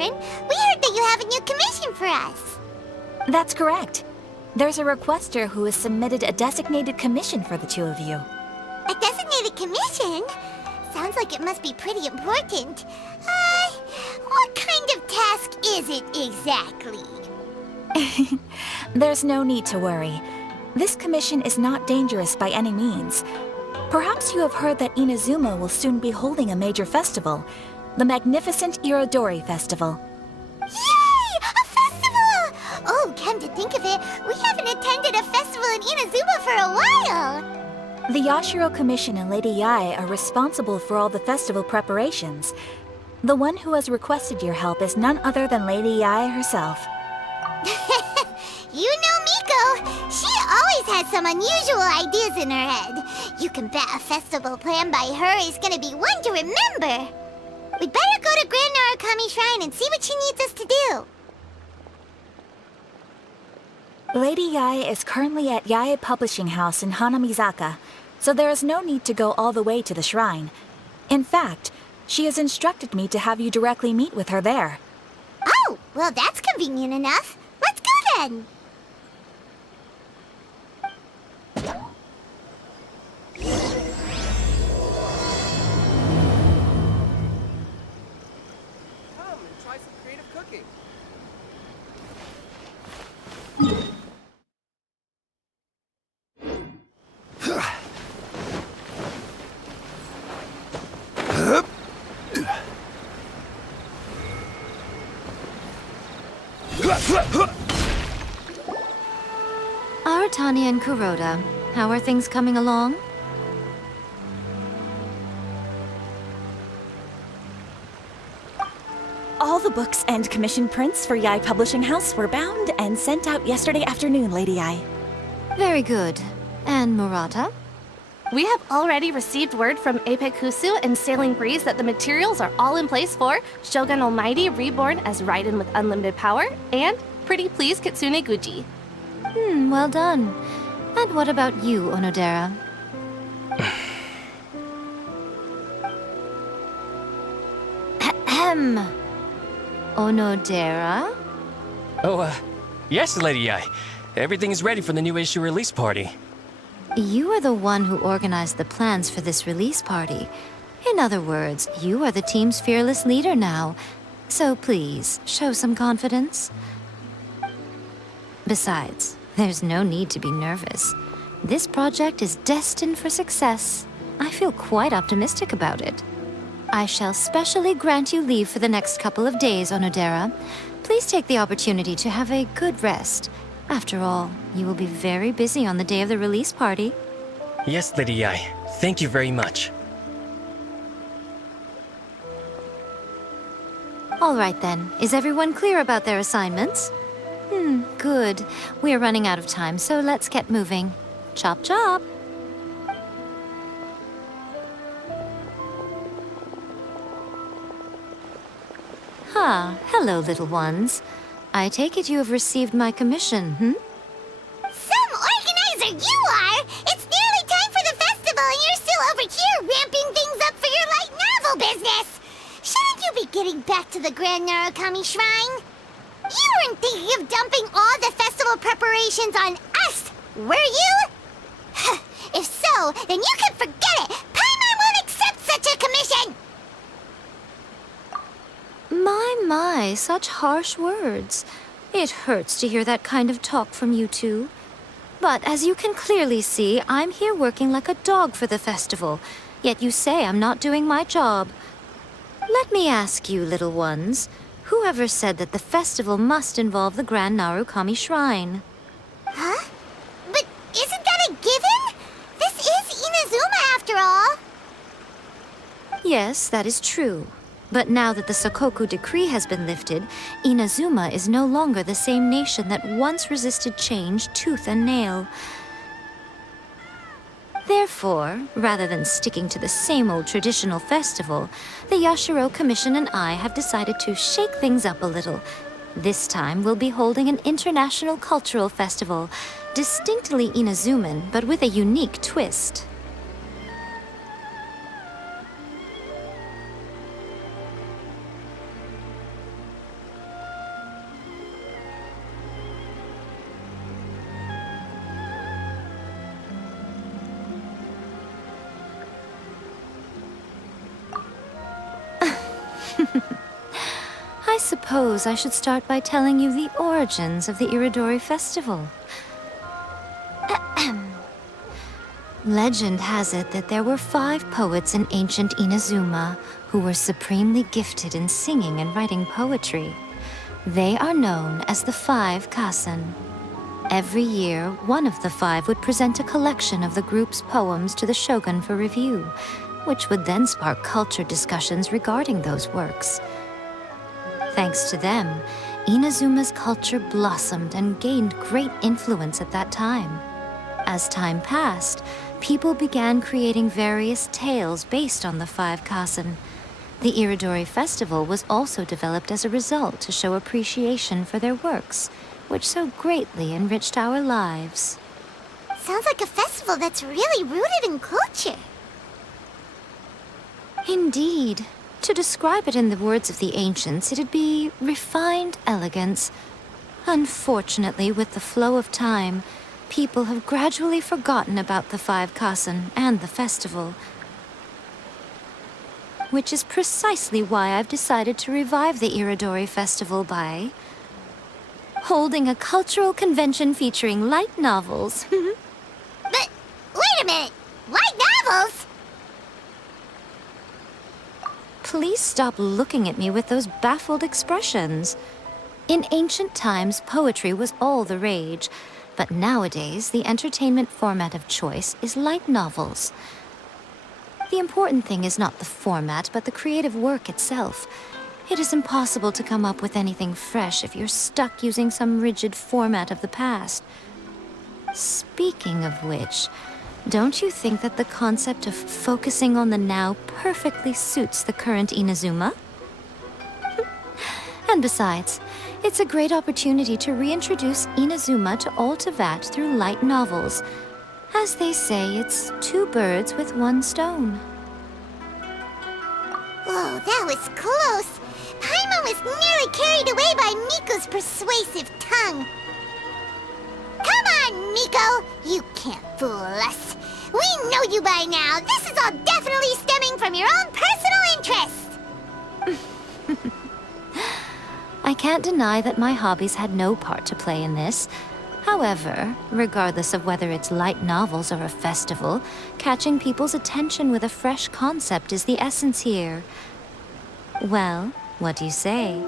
Patron. We heard that you have a new commission for us. That's correct. There's a requester who has submitted a designated commission for the two of you. A designated commission? Sounds like it must be pretty important. What kind of task is it exactly? There's no need to worry. This commission is not dangerous by any means. Perhaps you have heard that Inazuma will soon be holding a major festival, the magnificent Irodori Festival. Yay! A festival! Oh, come to think of it, we haven't attended a festival in Inazuma for a while. The Yashiro Commission and Lady Yae are responsible for all the festival preparations. The one who has requested your help is none other than Lady Yae herself. You know Miko. She always has some unusual ideas in her head. You can bet a festival planned by her is gonna be one to remember. We'd better go to Grand Narukami Shrine and see what she needs us to do. Lady Yae is currently at Yae Publishing House in Hanamizaka, so there is no need to go all the way to the shrine. In fact, she has instructed me to have you directly meet with her there. Oh, well that's convenient enough. Let's go then. Come and try some creative cooking. Aratani and Kuroda, how are things coming along? All the books and commission prints for Yae Publishing House were bound and sent out yesterday afternoon, Lady Yae. Very good. And Murata? We have already received word from Apekusu and Sailing Breeze that the materials are all in place for Shogun Almighty reborn as Raiden with unlimited power and Pretty Please Kitsune Guji. Well done. And what about you, Onodera? Ahem. Onodera? Oh, yes, Lady Yae. Everything is ready for the new issue release party. You are the one who organized the plans for this release party. In other words, you are the team's fearless leader now. So please, show some confidence. Besides, there's no need to be nervous. This project is destined for success. I feel quite optimistic about it. I shall specially grant you leave for the next couple of days, Onodera. Please take the opportunity to have a good rest. After all, you will be very busy on the day of the release party. Yes, Lady Yae. Thank you very much. All right then. Is everyone clear about their assignments? Good. We're running out of time, so let's get moving. Chop chop! Hello, little ones. I take it you have received my commission, Some organizer you are! It's nearly time for the festival and you're still over here ramping things up for your light novel business! Shouldn't you be getting back to the Grand Narukami Shrine? You weren't thinking of dumping all the festival preparations on us, were you? If so, then you can forget it! Paimon won't accept such a commission! My, such harsh words. It hurts to hear that kind of talk from you two. But as you can clearly see, I'm here working like a dog for the festival. Yet you say I'm not doing my job. Let me ask you, little ones, whoever said that the festival must involve the Grand Narukami Shrine? Huh? But isn't that a given? This is Inazuma after all. Yes, that is true. But now that the Sokoku decree has been lifted, Inazuma is no longer the same nation that once resisted change tooth and nail. Therefore, rather than sticking to the same old traditional festival, the Yashiro Commission and I have decided to shake things up a little. This time we'll be holding an international cultural festival, distinctly Inazuman, but with a unique twist. I suppose I should start by telling you the origins of the Iridori festival. Legend has it that there were 5 poets in ancient Inazuma who were supremely gifted in singing and writing poetry. They are known as the 5 Kasen. Every year, one of the 5 would present a collection of the group's poems to the shogun for review, which would then spark culture discussions regarding those works. Thanks to them, Inazuma's culture blossomed and gained great influence at that time. As time passed, people began creating various tales based on the 5 Kasen. The Iridori festival was also developed as a result to show appreciation for their works, which so greatly enriched our lives. Sounds like a festival that's really rooted in culture. Indeed. To describe it in the words of the ancients, it'd be refined elegance. Unfortunately, with the flow of time, people have gradually forgotten about the 5 Kasen and the festival. Which is precisely why I've decided to revive the Irodori festival by holding a cultural convention featuring light novels. But, wait a minute! Light novels? Please stop looking at me with those baffled expressions. In ancient times, poetry was all the rage, but nowadays, the entertainment format of choice is light novels. The important thing is not the format, but the creative work itself. It is impossible to come up with anything fresh if you're stuck using some rigid format of the past. Speaking of which, don't you think that the concept of focusing on the now perfectly suits the current Inazuma? And besides, it's a great opportunity to reintroduce Inazuma to all Teyvat through light novels. As they say, it's 2 birds with 1 stone. Whoa, that was close. Paimon was nearly carried away by Miko's persuasive tongue. Come on, Miko! You can't fool us. We know you by now. This is all definitely stemming from your own personal interest. I can't deny that my hobbies had no part to play in this. However, regardless of whether it's light novels or a festival, catching people's attention with a fresh concept is the essence here. Well, what do you say?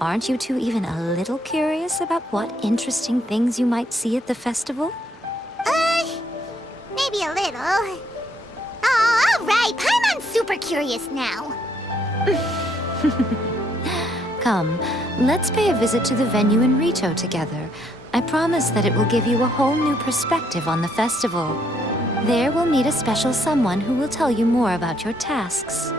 Aren't you two even a little curious about what interesting things you might see at the festival? Maybe a little. Oh, all right. Paimon's super curious now. Come, let's pay a visit to the venue in Rito together. I promise that it will give you a whole new perspective on the festival. There we'll meet a special someone who will tell you more about your tasks.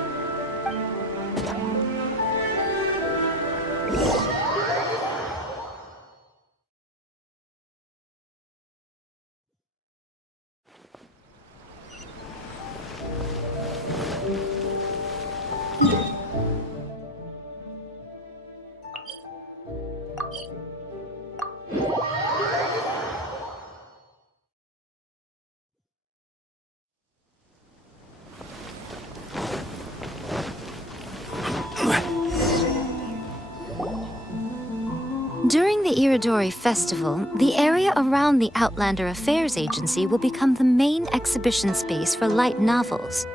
During the Iridori Festival, the area around the Outlander Affairs Agency will become the main exhibition space for light novels.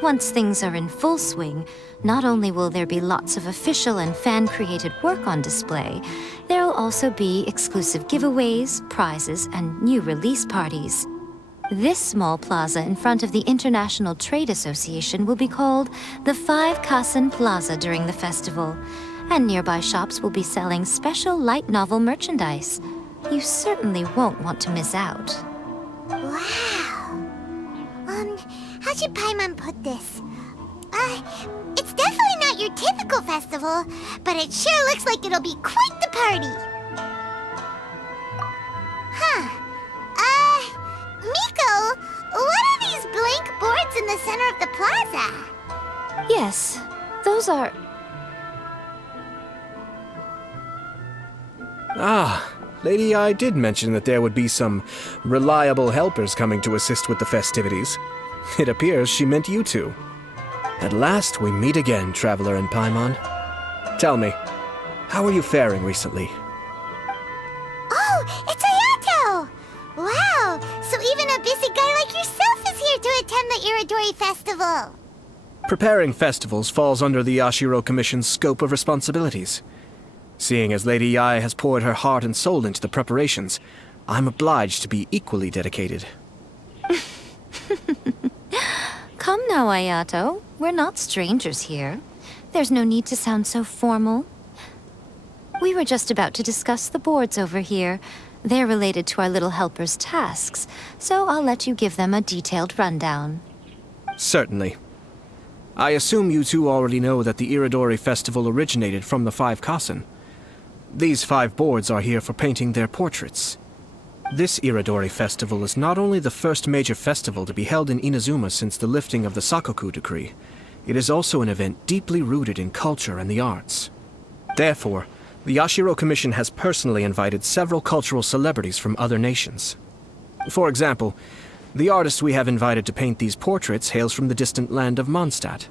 Once things are in full swing, not only will there be lots of official and fan-created work on display, there will also be exclusive giveaways, prizes, and new release parties. This small plaza in front of the International Trade Association will be called the 5 Kasen Plaza during the festival, and nearby shops will be selling special light novel merchandise. You certainly won't want to miss out. Wow. How should Paimon put this? It's definitely not your typical festival, but it sure looks like it'll be quite the party. Miko, what are these blank boards in the center of the plaza? Yes, those are... Ah, Lady I did mention that there would be some reliable helpers coming to assist with the festivities. It appears she meant you two. At last we meet again, Traveler and Paimon. Tell me, how are you faring recently? Oh, it's Ayato! Wow, so even a busy guy like yourself is here to attend the Iridori festival. Preparing festivals falls under the Yashiro Commission's scope of responsibilities. Seeing as Lady Yae has poured her heart and soul into the preparations, I'm obliged to be equally dedicated. Come now, Ayato. We're not strangers here. There's no need to sound so formal. We were just about to discuss the boards over here. They're related to our little helper's tasks, so I'll let you give them a detailed rundown. Certainly. I assume you two already know that the Iridori festival originated from the 5 Kasen. These 5 boards are here for painting their portraits. This Iridori festival is not only the first major festival to be held in Inazuma since the lifting of the Sakoku decree, it is also an event deeply rooted in culture and the arts. Therefore, the Yashiro Commission has personally invited several cultural celebrities from other nations. For example, the artist we have invited to paint these portraits hails from the distant land of Mondstadt.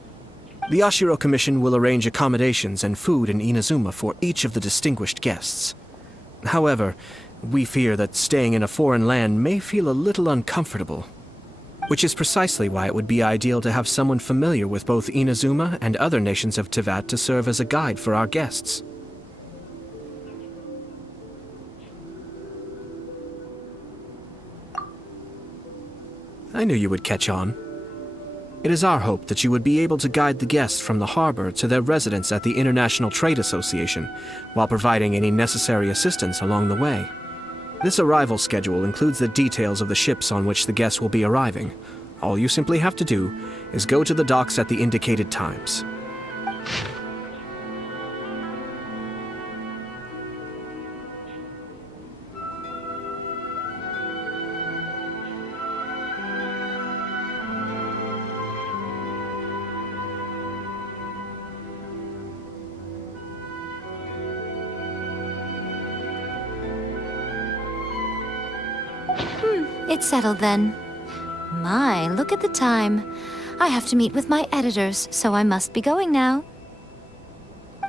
The Yashiro Commission will arrange accommodations and food in Inazuma for each of the distinguished guests. However, we fear that staying in a foreign land may feel a little uncomfortable, which is precisely why it would be ideal to have someone familiar with both Inazuma and other nations of Teyvat to serve as a guide for our guests. I knew you would catch on. It is our hope that you would be able to guide the guests from the harbor to their residence at the International Trade Association, while providing any necessary assistance along the way. This arrival schedule includes the details of the ships on which the guests will be arriving. All you simply have to do is go to the docks at the indicated times. It's settled then. My, look at the time. I have to meet with my editors, so I must be going now.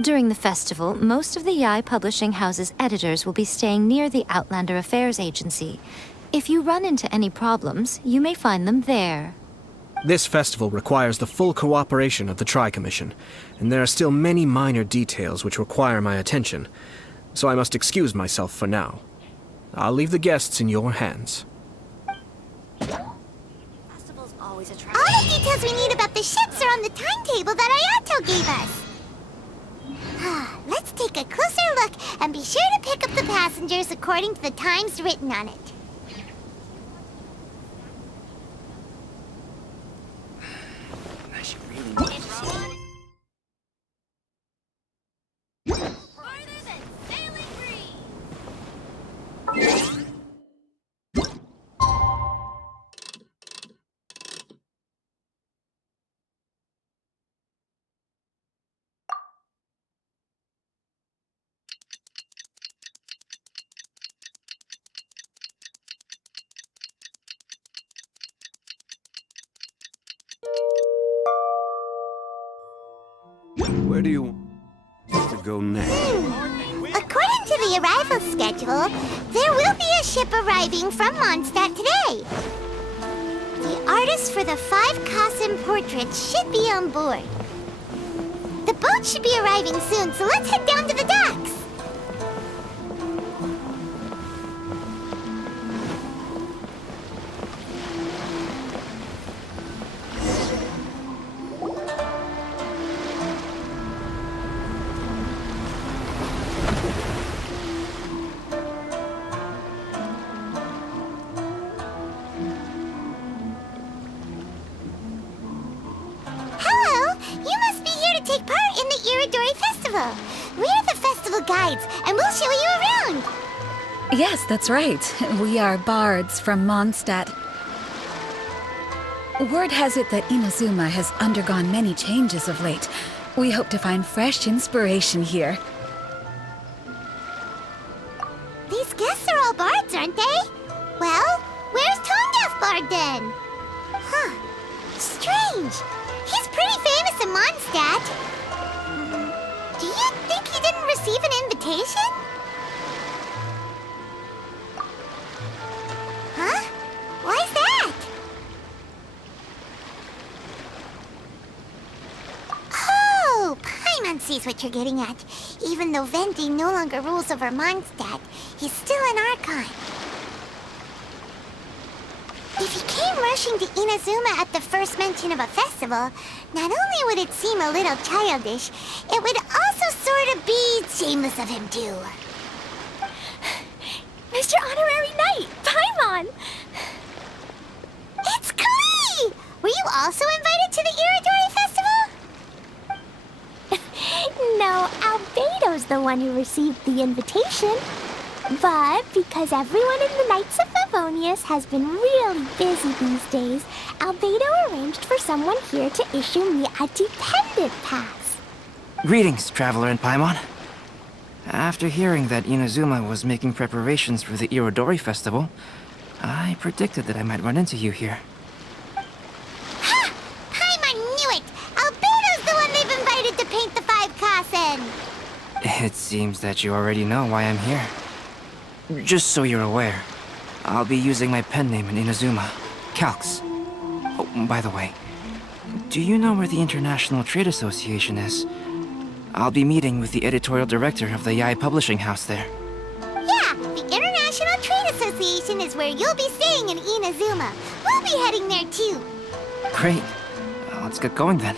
During the festival, most of the Yae Publishing House's editors will be staying near the Outlander Affairs Agency. If you run into any problems, you may find them there. This festival requires the full cooperation of the Tri-Commission, and there are still many minor details which require my attention, so I must excuse myself for now. I'll leave the guests in your hands. All the details we need about the ships are on the timetable that Ayato gave us. Let's take a closer look and be sure to pick up the passengers according to the times written on it. Where do you want to go next? According to the arrival schedule, there will be a ship arriving from Mondstadt today. The artists for the 5 Kasen portraits should be on board. The boat should be arriving soon, so let's head down to the docks. Take part in the Iridori Festival. We're the festival guides, and we'll show you around. Yes, that's right. We are bards from Mondstadt. Word has it that Inazuma has undergone many changes of late. We hope to find fresh inspiration here. These guests are all bards, aren't they? Well, where's Tone Deaf Bard then? Huh. Strange. He's pretty famous in Mondstadt. Do you think he didn't receive an invitation? Huh? Why's that? Oh, Paimon sees what you're getting at. Even though Venti no longer rules over Mondstadt, he's still an Archon. If he came rushing to Inazuma at the first mention of a festival, not only would it seem a little childish, it would also sort of be shameless of him too. Mr. Honorary Knight, Paimon! It's Klee! Were you also invited to the Iridori festival? No, Albedo's the one who received the invitation. But because everyone in the Knights of Favonius has been really busy these days, Albedo arranged for someone here to issue me a dependent pass. Greetings, Traveler and Paimon. After hearing that Inazuma was making preparations for the Irodori festival, I predicted that I might run into you here. Ha! Paimon knew it! Albedo's the one they've invited to paint the 5 Kasen! It seems that you already know why I'm here. Just so you're aware, I'll be using my pen name in Inazuma, Calx. Oh, by the way, do you know where the International Trade Association is? I'll be meeting with the editorial director of the Yae Publishing House there. Yeah, the International Trade Association is where you'll be staying in Inazuma. We'll be heading there too. Great. Let's get going then.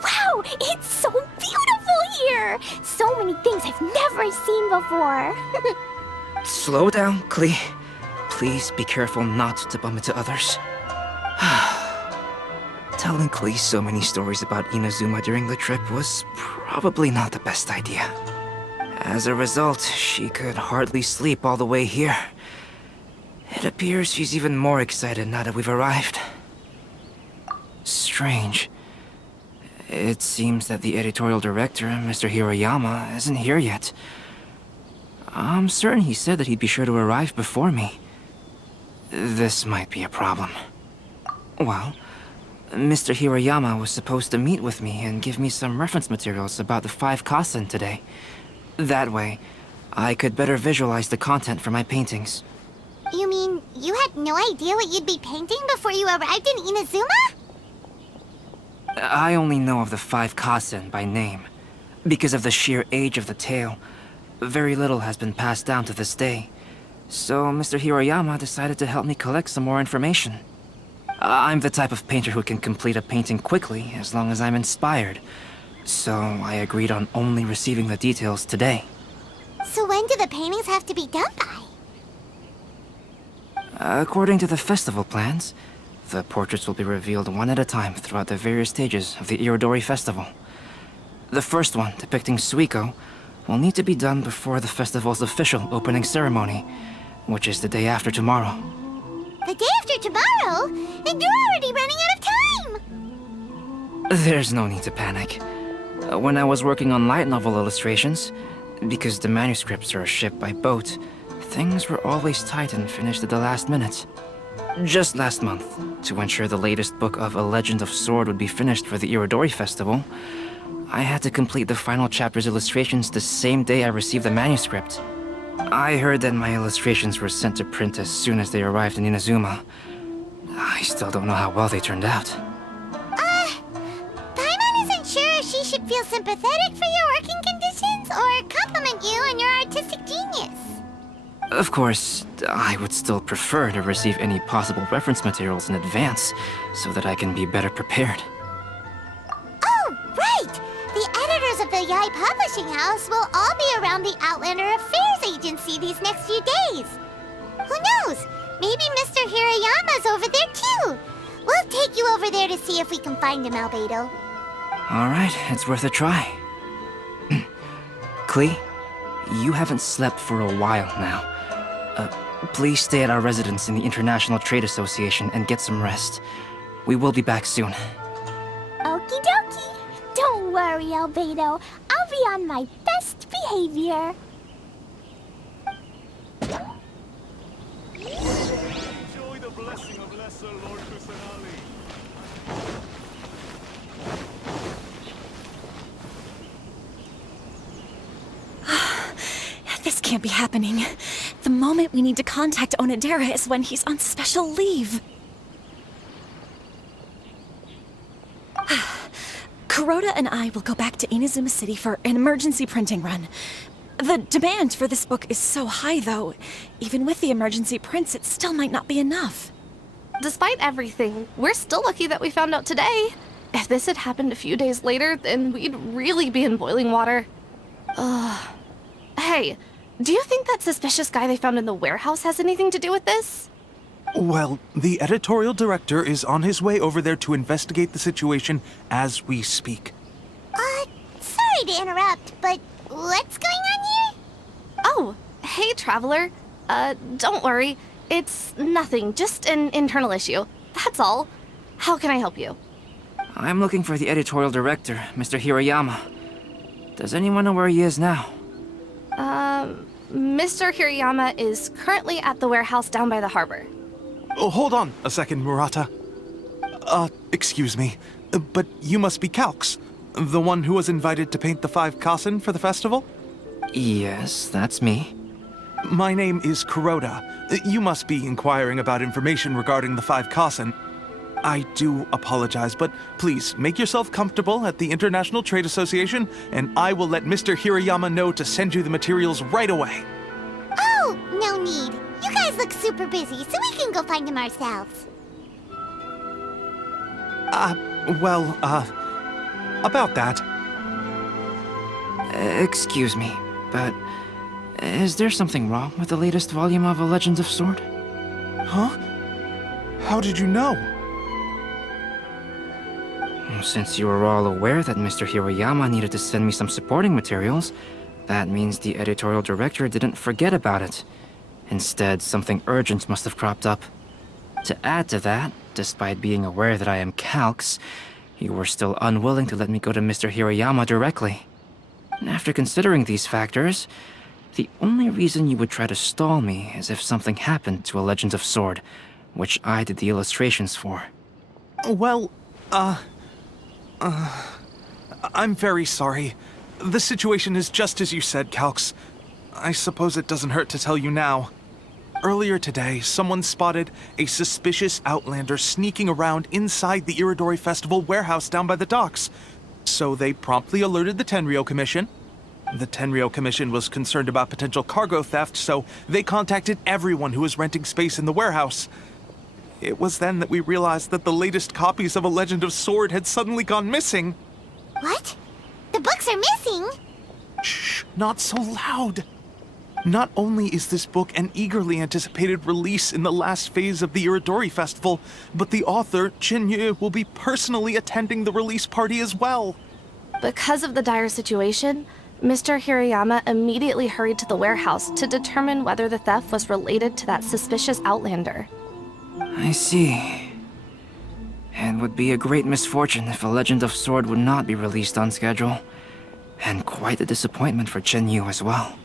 Wow, it's so beautiful here! So many things I've never seen before. Slow down, Klee. Please be careful not to bump into others. Telling Klee so many stories about Inazuma during the trip was probably not the best idea. As a result, she could hardly sleep all the way here. It appears she's even more excited now that we've arrived. Strange. It seems that the editorial director, Mr. Hiroyama, isn't here yet. I'm certain he said that he'd be sure to arrive before me. This might be a problem. Well, Mr. Hiroyama was supposed to meet with me and give me some reference materials about the 5 Kasen today. That way, I could better visualize the content for my paintings. You mean you had no idea what you'd be painting before you arrived in Inazuma? I only know of the 5 Kasen by name. Because of the sheer age of the tale, very little has been passed down to this day. So Mr. Hiroyama decided to help me collect some more information. I'm the type of painter who can complete a painting quickly as long as I'm inspired. So I agreed on only receiving the details today. So when do the paintings have to be done by? According to the festival plans, the portraits will be revealed one at a time throughout the various stages of the Irodori festival. The first one, depicting Suiko, will need to be done before the festival's official opening ceremony, which is the day after tomorrow. The day after tomorrow? And you're already running out of time! There's no need to panic. When I was working on light novel illustrations, because the manuscripts are shipped by boat, things were always tight and finished at the last minute. Just last month, to ensure the latest book of A Legend of Sword would be finished for the Irodori festival, I had to complete the final chapter's illustrations the same day I received the manuscript. I heard that my illustrations were sent to print as soon as they arrived in Inazuma. I still don't know how well they turned out. Paimon isn't sure if she should feel sympathetic for your working conditions or compliment you on your artistic genius. Of course, I would still prefer to receive any possible reference materials in advance, so that I can be better prepared. Yai Publishing House will all be around the Outlander Affairs Agency these next few days. Who knows? Maybe Mr. Hirayama's over there too. We'll take you over there to see if we can find him, Albedo. Alright, it's worth a try. Klee, you haven't slept for a while now. Please stay at our residence in the International Trade Association and get some rest. We will be back soon. Okie dokie. Don't worry, Albedo. I'll be on my best behavior. Enjoy the blessing of Lesser Lord Kusanali. This can't be happening. The moment we need to contact Onodera is when he's on special leave. Kuroda and I will go back to Inazuma City for an emergency printing run. The demand for this book is so high, though. Even with the emergency prints, it still might not be enough. Despite everything, we're still lucky that we found out today. If this had happened a few days later, then we'd really be in boiling water. Hey, do you think that suspicious guy they found in the warehouse has anything to do with this? Well, the editorial director is on his way over there to investigate the situation as we speak. Sorry to interrupt, but what's going on here? Oh, hey, Traveler. Don't worry. It's nothing, just an internal issue. That's all. How can I help you? I'm looking for the editorial director, Mr. Hirayama. Does anyone know where he is now? Mr. Hirayama is currently at the warehouse down by the harbor. Oh, hold on a second, Murata. Excuse me, but you must be Calx, the one who was invited to paint the 5 Kasen for the festival? Yes, that's me. My name is Kuroda. You must be inquiring about information regarding the 5 Kasen. I do apologize, but please make yourself comfortable at the International Trade Association, and I will let Mr. Hirayama know to send you the materials right away. Oh, no need. You guys look super busy, so we can go find him ourselves. About that. Excuse me, but is there something wrong with the latest volume of A Legend of Sword? Huh? How did you know? Since you were all aware that Mr. Hirayama needed to send me some supporting materials, that means the editorial director didn't forget about it. Instead, something urgent must have cropped up. To add to that, despite being aware that I am Calx, you were still unwilling to let me go to Mr. Hirayama directly. After considering these factors, the only reason you would try to stall me is if something happened to A Legend of Sword, which I did the illustrations for. Well, I'm very sorry. The situation is just as you said, Calx. I suppose it doesn't hurt to tell you now. Earlier today, someone spotted a suspicious outlander sneaking around inside the Iridori Festival warehouse down by the docks. So they promptly alerted the Tenryou Commission. The Tenryou Commission was concerned about potential cargo theft, so they contacted everyone who was renting space in the warehouse. It was then that we realized that the latest copies of A Legend of Sword had suddenly gone missing. What? The books are missing? Shh, not so loud. Not only is this book an eagerly anticipated release in the last phase of the Irodori Festival, but the author, Chinyu, will be personally attending the release party as well. Because of the dire situation, Mr. Hirayama immediately hurried to the warehouse to determine whether the theft was related to that suspicious outlander. I see. It would be a great misfortune if A Legend of Sword would not be released on schedule. And quite a disappointment for Chinyu as well.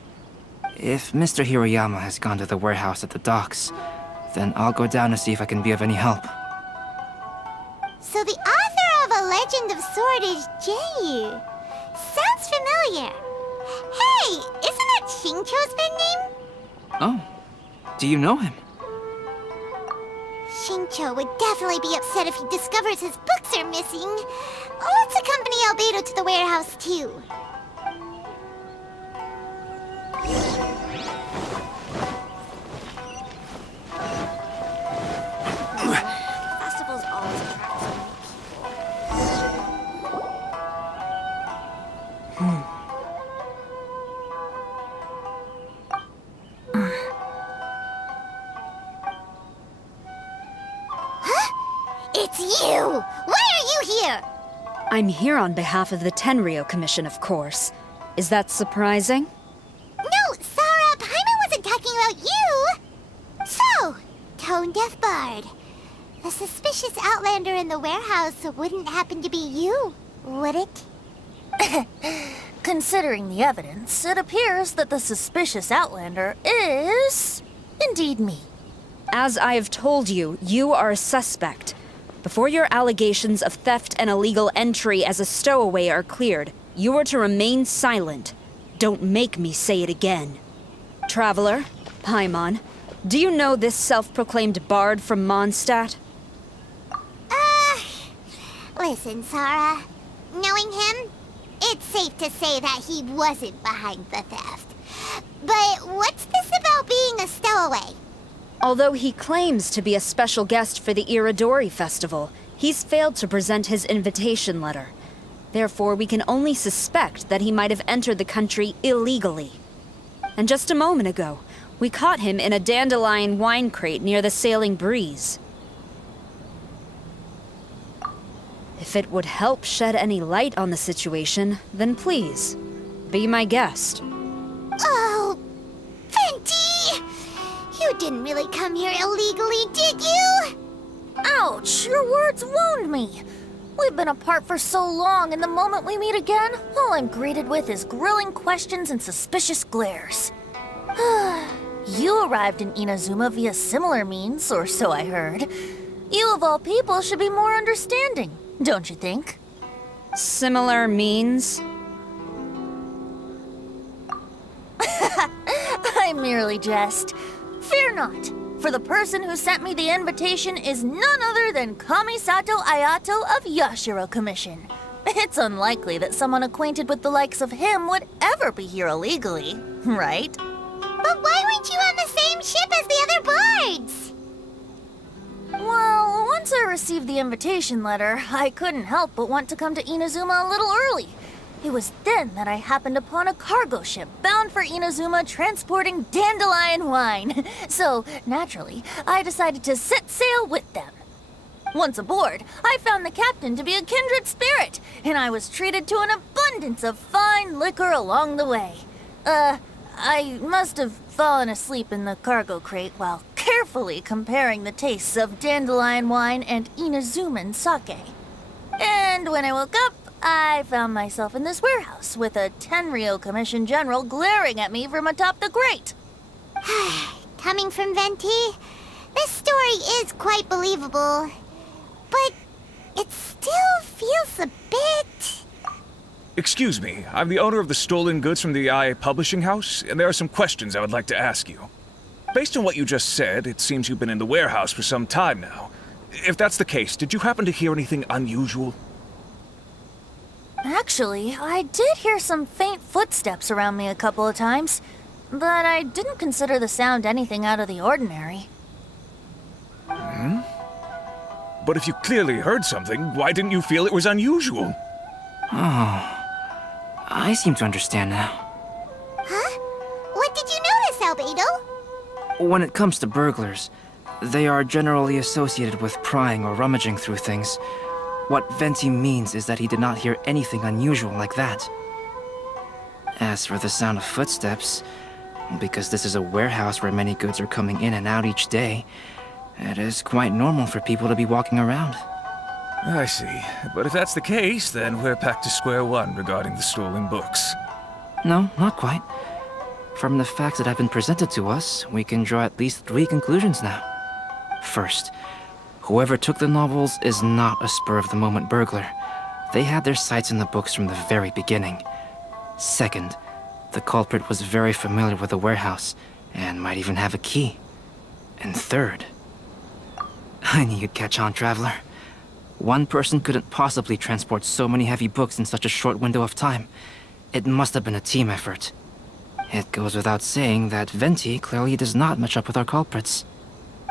If Mr. Hirayama has gone to the warehouse at the docks, then I'll go down to see if I can be of any help. So the author of A Legend of Sword is Jayu. Sounds familiar. Hey, isn't that Shincho's pen name? Oh, do you know him? Shincho would definitely be upset if he discovers his books are missing. Let's accompany Albedo to the warehouse, too. Festivals always attract so many people. It's you! Why are you here? I'm here on behalf of the Tenryou Commission, of course. Is that surprising? No, Sarah, Paimon wasn't talking about you! So, Tone-Deaf Bard. The suspicious outlander in the warehouse wouldn't happen to be you, would it? Considering the evidence, it appears that the suspicious outlander is indeed me. As I have told you, you are a suspect. Before your allegations of theft and illegal entry as a stowaway are cleared, you are to remain silent. Don't make me say it again. Traveler, Paimon, do you know this self-proclaimed bard from Mondstadt? Listen, Sarah. Knowing him, it's safe to say that he wasn't behind the theft. But what's this about being a stowaway? Although he claims to be a special guest for the Iridori festival, he's failed to present his invitation letter. Therefore, we can only suspect that he might have entered the country illegally. And just a moment ago, we caught him in a dandelion wine crate near the Sailing Breeze. If it would help shed any light on the situation, then please, be my guest. Oh, Venti! You didn't really come here illegally, did you? Ouch, your words wound me. We've been apart for so long, and the moment we meet again, all I'm greeted with is grilling questions and suspicious glares. You arrived in Inazuma via similar means, or so I heard. You of all people should be more understanding, don't you think? Similar means? I merely jest. Fear not, for the person who sent me the invitation is none other than Kamisato Ayato of Yashiro Commission. It's unlikely that someone acquainted with the likes of him would ever be here illegally, right? But why weren't you on the same ship as the other bards? Well, once I received the invitation letter, I couldn't help but want to come to Inazuma a little early. It was then that I happened upon a cargo ship bound for Inazuma transporting dandelion wine. So, naturally, I decided to set sail with them. Once aboard, I found the captain to be a kindred spirit, and I was treated to an abundance of fine liquor along the way. I must have fallen asleep in the cargo crate while carefully comparing the tastes of dandelion wine and Inazuman sake. And when I woke up, I found myself in this warehouse with a Tenryou Commission general glaring at me from atop the grate. Coming from Venti, this story is quite believable. But it still feels a bit... Excuse me, I'm the owner of the stolen goods from the IA Publishing House, and there are some questions I would like to ask you. Based on what you just said, it seems you've been in the warehouse for some time now. If that's the case, did you happen to hear anything unusual? Actually, I did hear some faint footsteps around me a couple of times, but I didn't consider the sound anything out of the ordinary. But if you clearly heard something, why didn't you feel it was unusual? Oh, I seem to understand now. Huh? What did you notice, Albedo? When it comes to burglars, they are generally associated with prying or rummaging through things. What Venti means is that he did not hear anything unusual like that. As for the sound of footsteps, because this is a warehouse where many goods are coming in and out each day, it is quite normal for people to be walking around. I see. But if that's the case, then we're back to square one regarding the stolen books. No, not quite. From the facts that have been presented to us, we can draw at least 3 conclusions now. First, whoever took the novels is not a spur-of-the-moment burglar. They had their sights on the books from the very beginning. Second, the culprit was very familiar with the warehouse, and might even have a key. And third... I knew you'd catch on, Traveler. One person couldn't possibly transport so many heavy books in such a short window of time. It must have been a team effort. It goes without saying that Venti clearly does not match up with our culprits.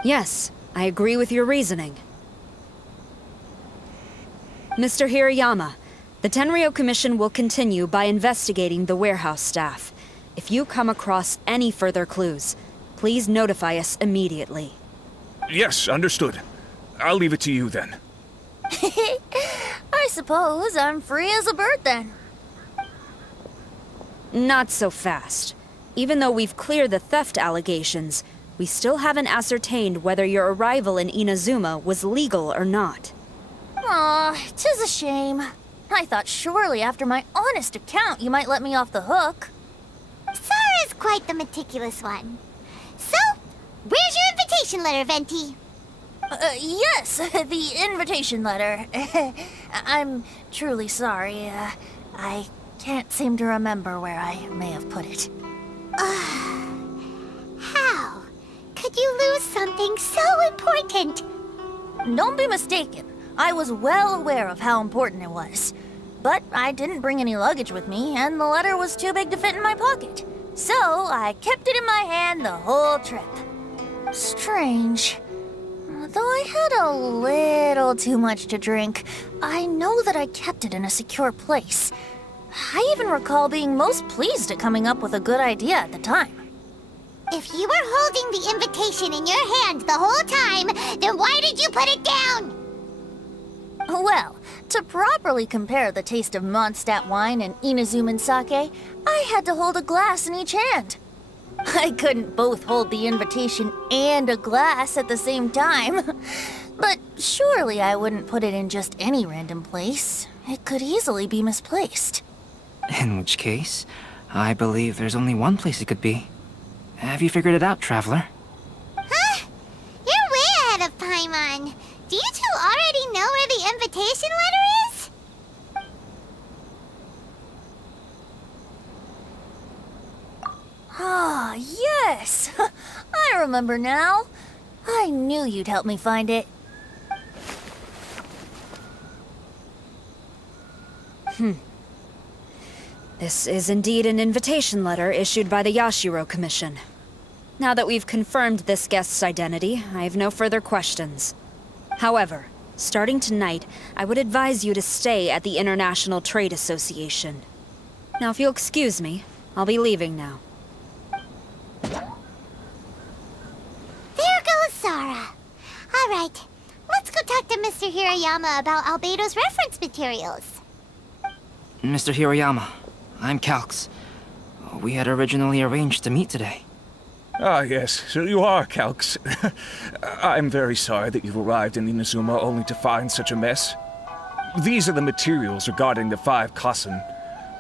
Yes, I agree with your reasoning. Mr. Hirayama, the Tenryou Commission will continue by investigating the warehouse staff. If you come across any further clues, please notify us immediately. Yes, understood. I'll leave it to you then. suppose I'm free as a bird then. Not so fast. Even though we've cleared the theft allegations, we still haven't ascertained whether your arrival in Inazuma was legal or not. Aw, 'tis a shame. I thought surely after my honest account you might let me off the hook. Sara's quite the meticulous one. So, where's your invitation letter, Venti? Yes, the invitation letter. I'm truly sorry. I can't seem to remember where I may have put it. How could you lose something so important? Don't be mistaken. I was well aware of how important it was. But I didn't bring any luggage with me, and the letter was too big to fit in my pocket. So I kept it in my hand the whole trip. Strange. Though I had a little too much to drink, I know that I kept it in a secure place. I even recall being most pleased at coming up with a good idea at the time. If you were holding the invitation in your hand the whole time, then why did you put it down? Well, to properly compare the taste of Mondstadt wine and Inazuman sake, I had to hold a glass in each hand. I couldn't both hold the invitation and a glass at the same time. But surely I wouldn't put it in just any random place. It could easily be misplaced. In which case, I believe there's only one place it could be. Have you figured it out, Traveler? Huh? You're way ahead of Paimon. Do you two already know where the invitation letter is? Ah, yes! I remember now. I knew you'd help me find it. This is indeed an invitation letter issued by the Yashiro Commission. Now that we've confirmed this guest's identity, I have no further questions. However, starting tonight, I would advise you to stay at the International Trade Association. Now, if you'll excuse me, I'll be leaving now. There goes Sara. All right, let's go talk to Mr. Hirayama about Albedo's reference materials. Mr. Hiroyama, I'm Calx. We had originally arranged to meet today. Ah, yes, so you are Calx. I'm very sorry that you've arrived in Inazuma only to find such a mess. These are the materials regarding the 5 Kassen.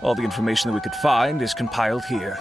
All the information that we could find is compiled here.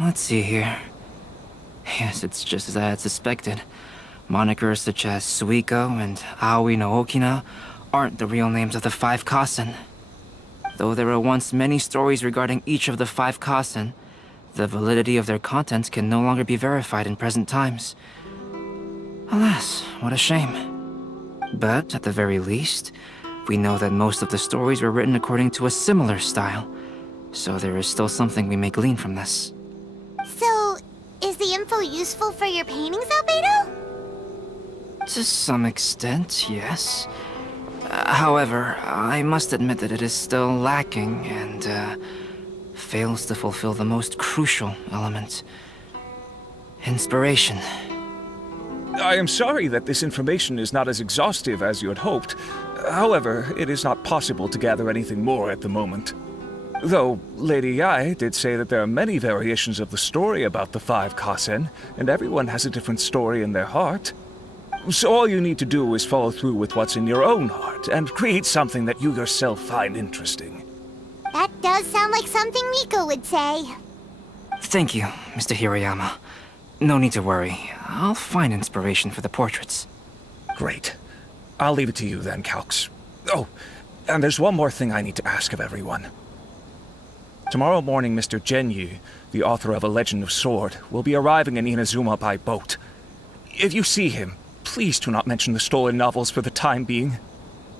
Let's see here. Yes, it's just as I had suspected. Monikers such as Suiko and Aoi no Okina aren't the real names of the 5 Kassen. Though there were once many stories regarding each of the 5 Kassen, the validity of their contents can no longer be verified in present times. Alas, what a shame. But at the very least, we know that most of the stories were written according to a similar style. So there is still something we may glean from this. So, is the info useful for your paintings, Albedo? To some extent, yes. However, I must admit that it is still lacking and fails to fulfill the most crucial element. Inspiration. I am sorry that this information is not as exhaustive as you had hoped. However, it is not possible to gather anything more at the moment. Though Lady Yae did say that there are many variations of the story about the 5 Kasen, and everyone has a different story in their heart. So all you need to do is follow through with what's in your own heart, and create something that you yourself find interesting. That does sound like something Miko would say. Thank you, Mr. Hirayama. No need to worry. I'll find inspiration for the portraits. Great. I'll leave it to you then, Calx. Oh, and there's one more thing I need to ask of everyone. Tomorrow morning, Mr. Genyu, the author of A Legend of Sword, will be arriving in Inazuma by boat. If you see him, please do not mention the stolen novels for the time being.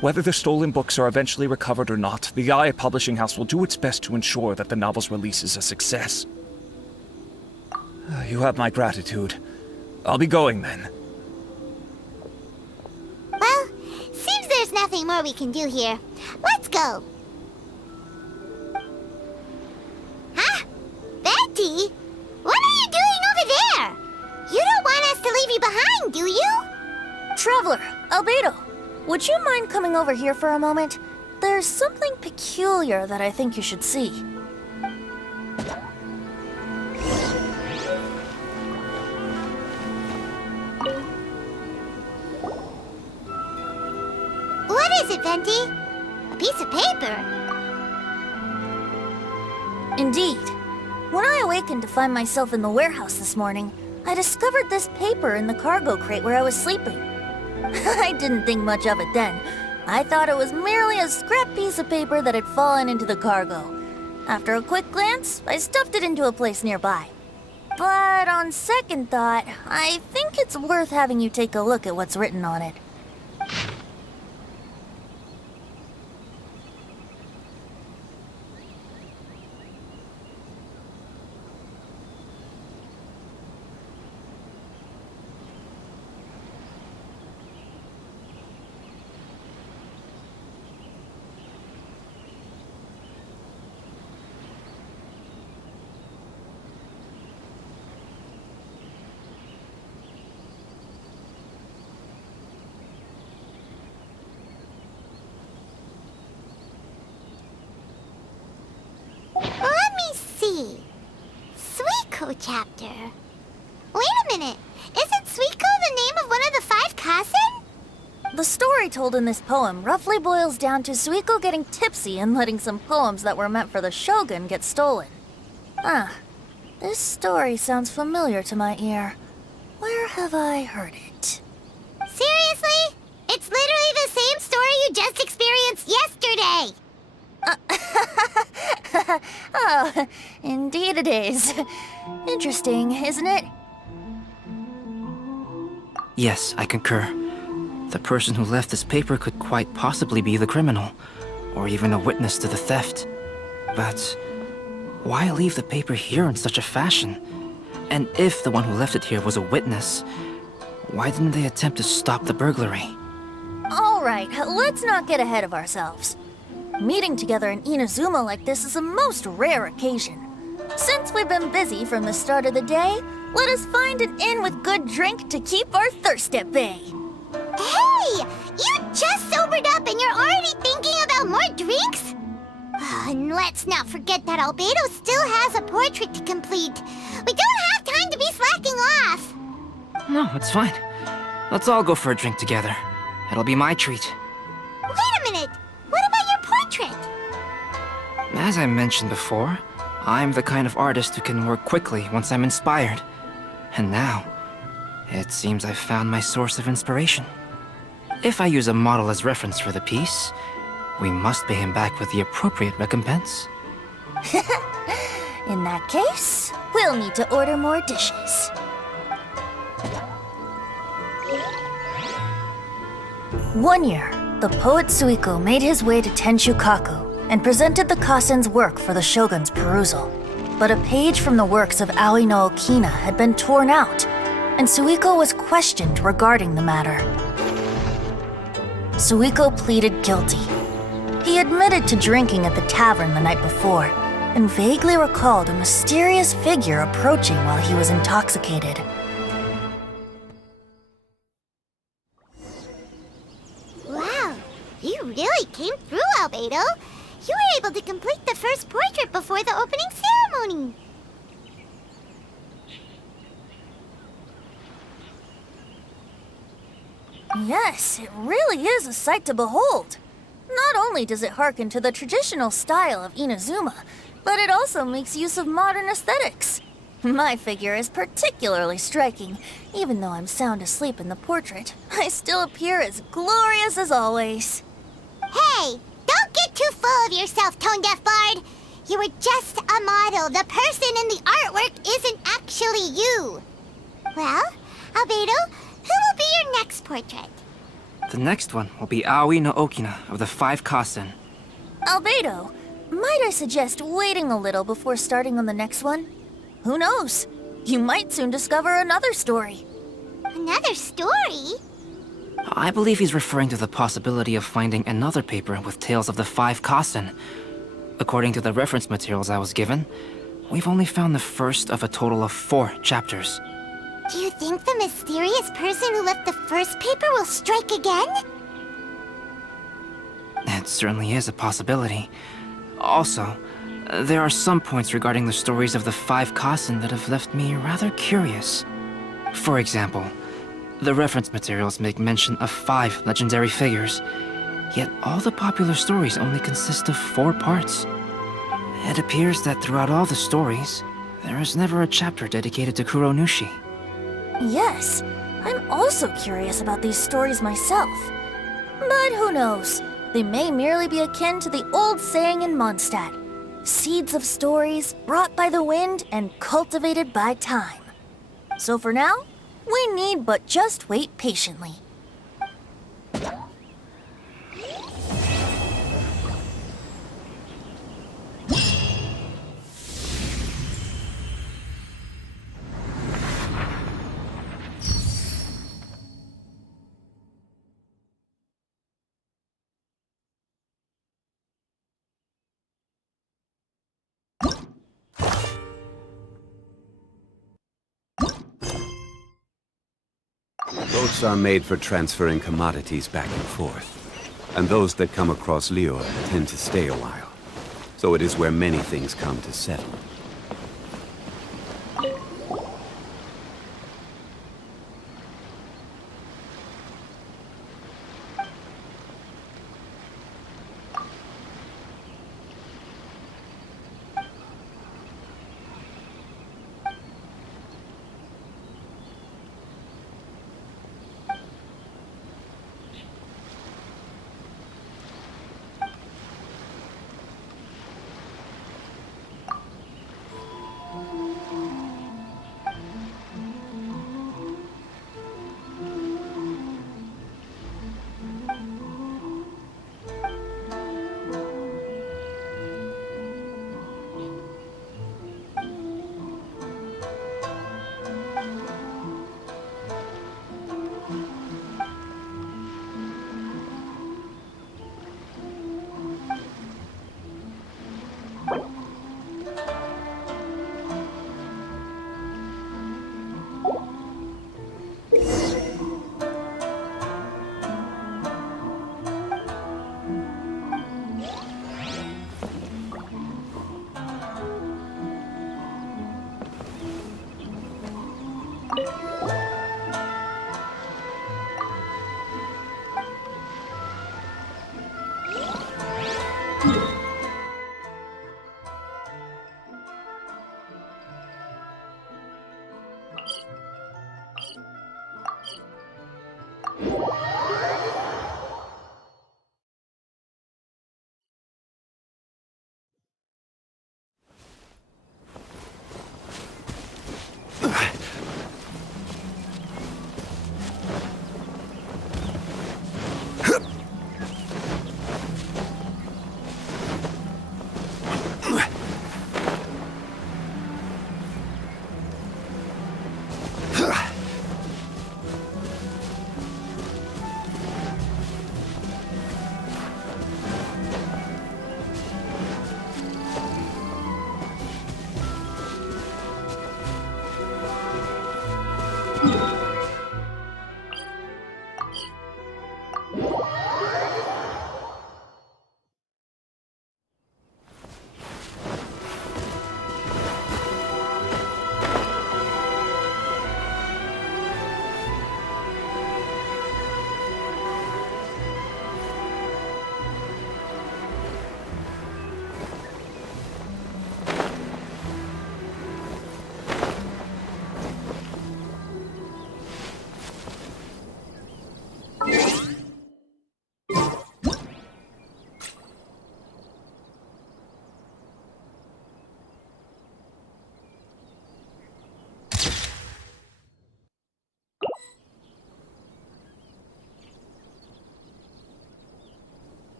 Whether the stolen books are eventually recovered or not, the Yae Publishing House will do its best to ensure that the novel's release is a success. You have my gratitude. I'll be going then. Well, seems there's nothing more we can do here. Let's go. Huh? Betty? What are you doing over there? You don't want us to leave you behind, do you? Traveler, Albedo, would you mind coming over here for a moment? There's something peculiar that I think you should see. What is it, Venti? A piece of paper. Indeed. When I awakened to find myself in the warehouse this morning, I discovered this paper in the cargo crate where I was sleeping. I didn't think much of it then. I thought it was merely a scrap piece of paper that had fallen into the cargo. After a quick glance, I stuffed it into a place nearby. But on second thought, I think it's worth having you take a look at what's written on it. Let me see. Suiko chapter. Wait a minute. Isn't Suiko the name of one of the 5 Kasen? The story told in this poem roughly boils down to Suiko getting tipsy and letting some poems that were meant for the shogun get stolen. This story sounds familiar to my ear. Where have I heard it? Seriously? It's literally the same story you just experienced yesterday. Oh, indeed it is. Interesting, isn't it? Yes, I concur. The person who left this paper could quite possibly be the criminal, or even a witness to the theft. But why leave the paper here in such a fashion? And if the one who left it here was a witness, why didn't they attempt to stop the burglary? All right, let's not get ahead of ourselves. Meeting together in Inazuma like this is a most rare occasion. Since we've been busy from the start of the day, let us find an inn with good drink to keep our thirst at bay. Hey! You just sobered up and you're already thinking about more drinks? And let's not forget that Albedo still has a portrait to complete. We don't have time to be slacking off. No, it's fine. Let's all go for a drink together. It'll be my treat. Wait a minute. What about your portrait? As I mentioned before, I'm the kind of artist who can work quickly once I'm inspired. And now, it seems I've found my source of inspiration. If I use a model as reference for the piece, we must pay him back with the appropriate recompense. In that case, we'll need to order more dishes. One year, the poet Suiko made his way to Tenshukaku. and presented the Kasen's work for the shogun's perusal. But a page from the works of Aoi no Okina had been torn out, and Suiko was questioned regarding the matter. Suiko pleaded guilty. He admitted to drinking at the tavern the night before, and vaguely recalled a mysterious figure approaching while he was intoxicated. Wow, you really came through, Albedo. You were able to complete the first portrait before the opening ceremony. Yes, it really is a sight to behold. Not only does it harken to the traditional style of Inazuma, but it also makes use of modern aesthetics. My figure is particularly striking. Even though I'm sound asleep in the portrait, I still appear as glorious as always. Hey, don't get too full of yourself, Tone Deaf Bard. You were just a model. The person in the artwork isn't actually you. Well, Albedo, who will be your next portrait? The next one will be Aoi no Okina of the 5 Kasen. Albedo, might I suggest waiting a little before starting on the next one? Who knows? You might soon discover another story. Another story? I believe he's referring to the possibility of finding another paper with tales of the 5 Kasen. According to the reference materials I was given, we've only found the first of a total of 4 chapters. Do you think the mysterious person who left the first paper will strike again? It certainly is a possibility. Also, there are some points regarding the stories of the 5 Kasen that have left me rather curious. For example, the reference materials make mention of 5 legendary figures, yet all the popular stories only consist of 4 parts. It appears that throughout all the stories, there is never a chapter dedicated to Kuronushi. Yes, I'm also curious about these stories myself. But who knows? They may merely be akin to the old saying in Mondstadt: seeds of stories brought by the wind and cultivated by time. So for now, we need but just wait patiently. Boats are made for transferring commodities back and forth, and those that come across Liyue tend to stay a while. So it is where many things come to settle.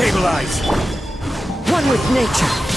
Stabilize! One with nature!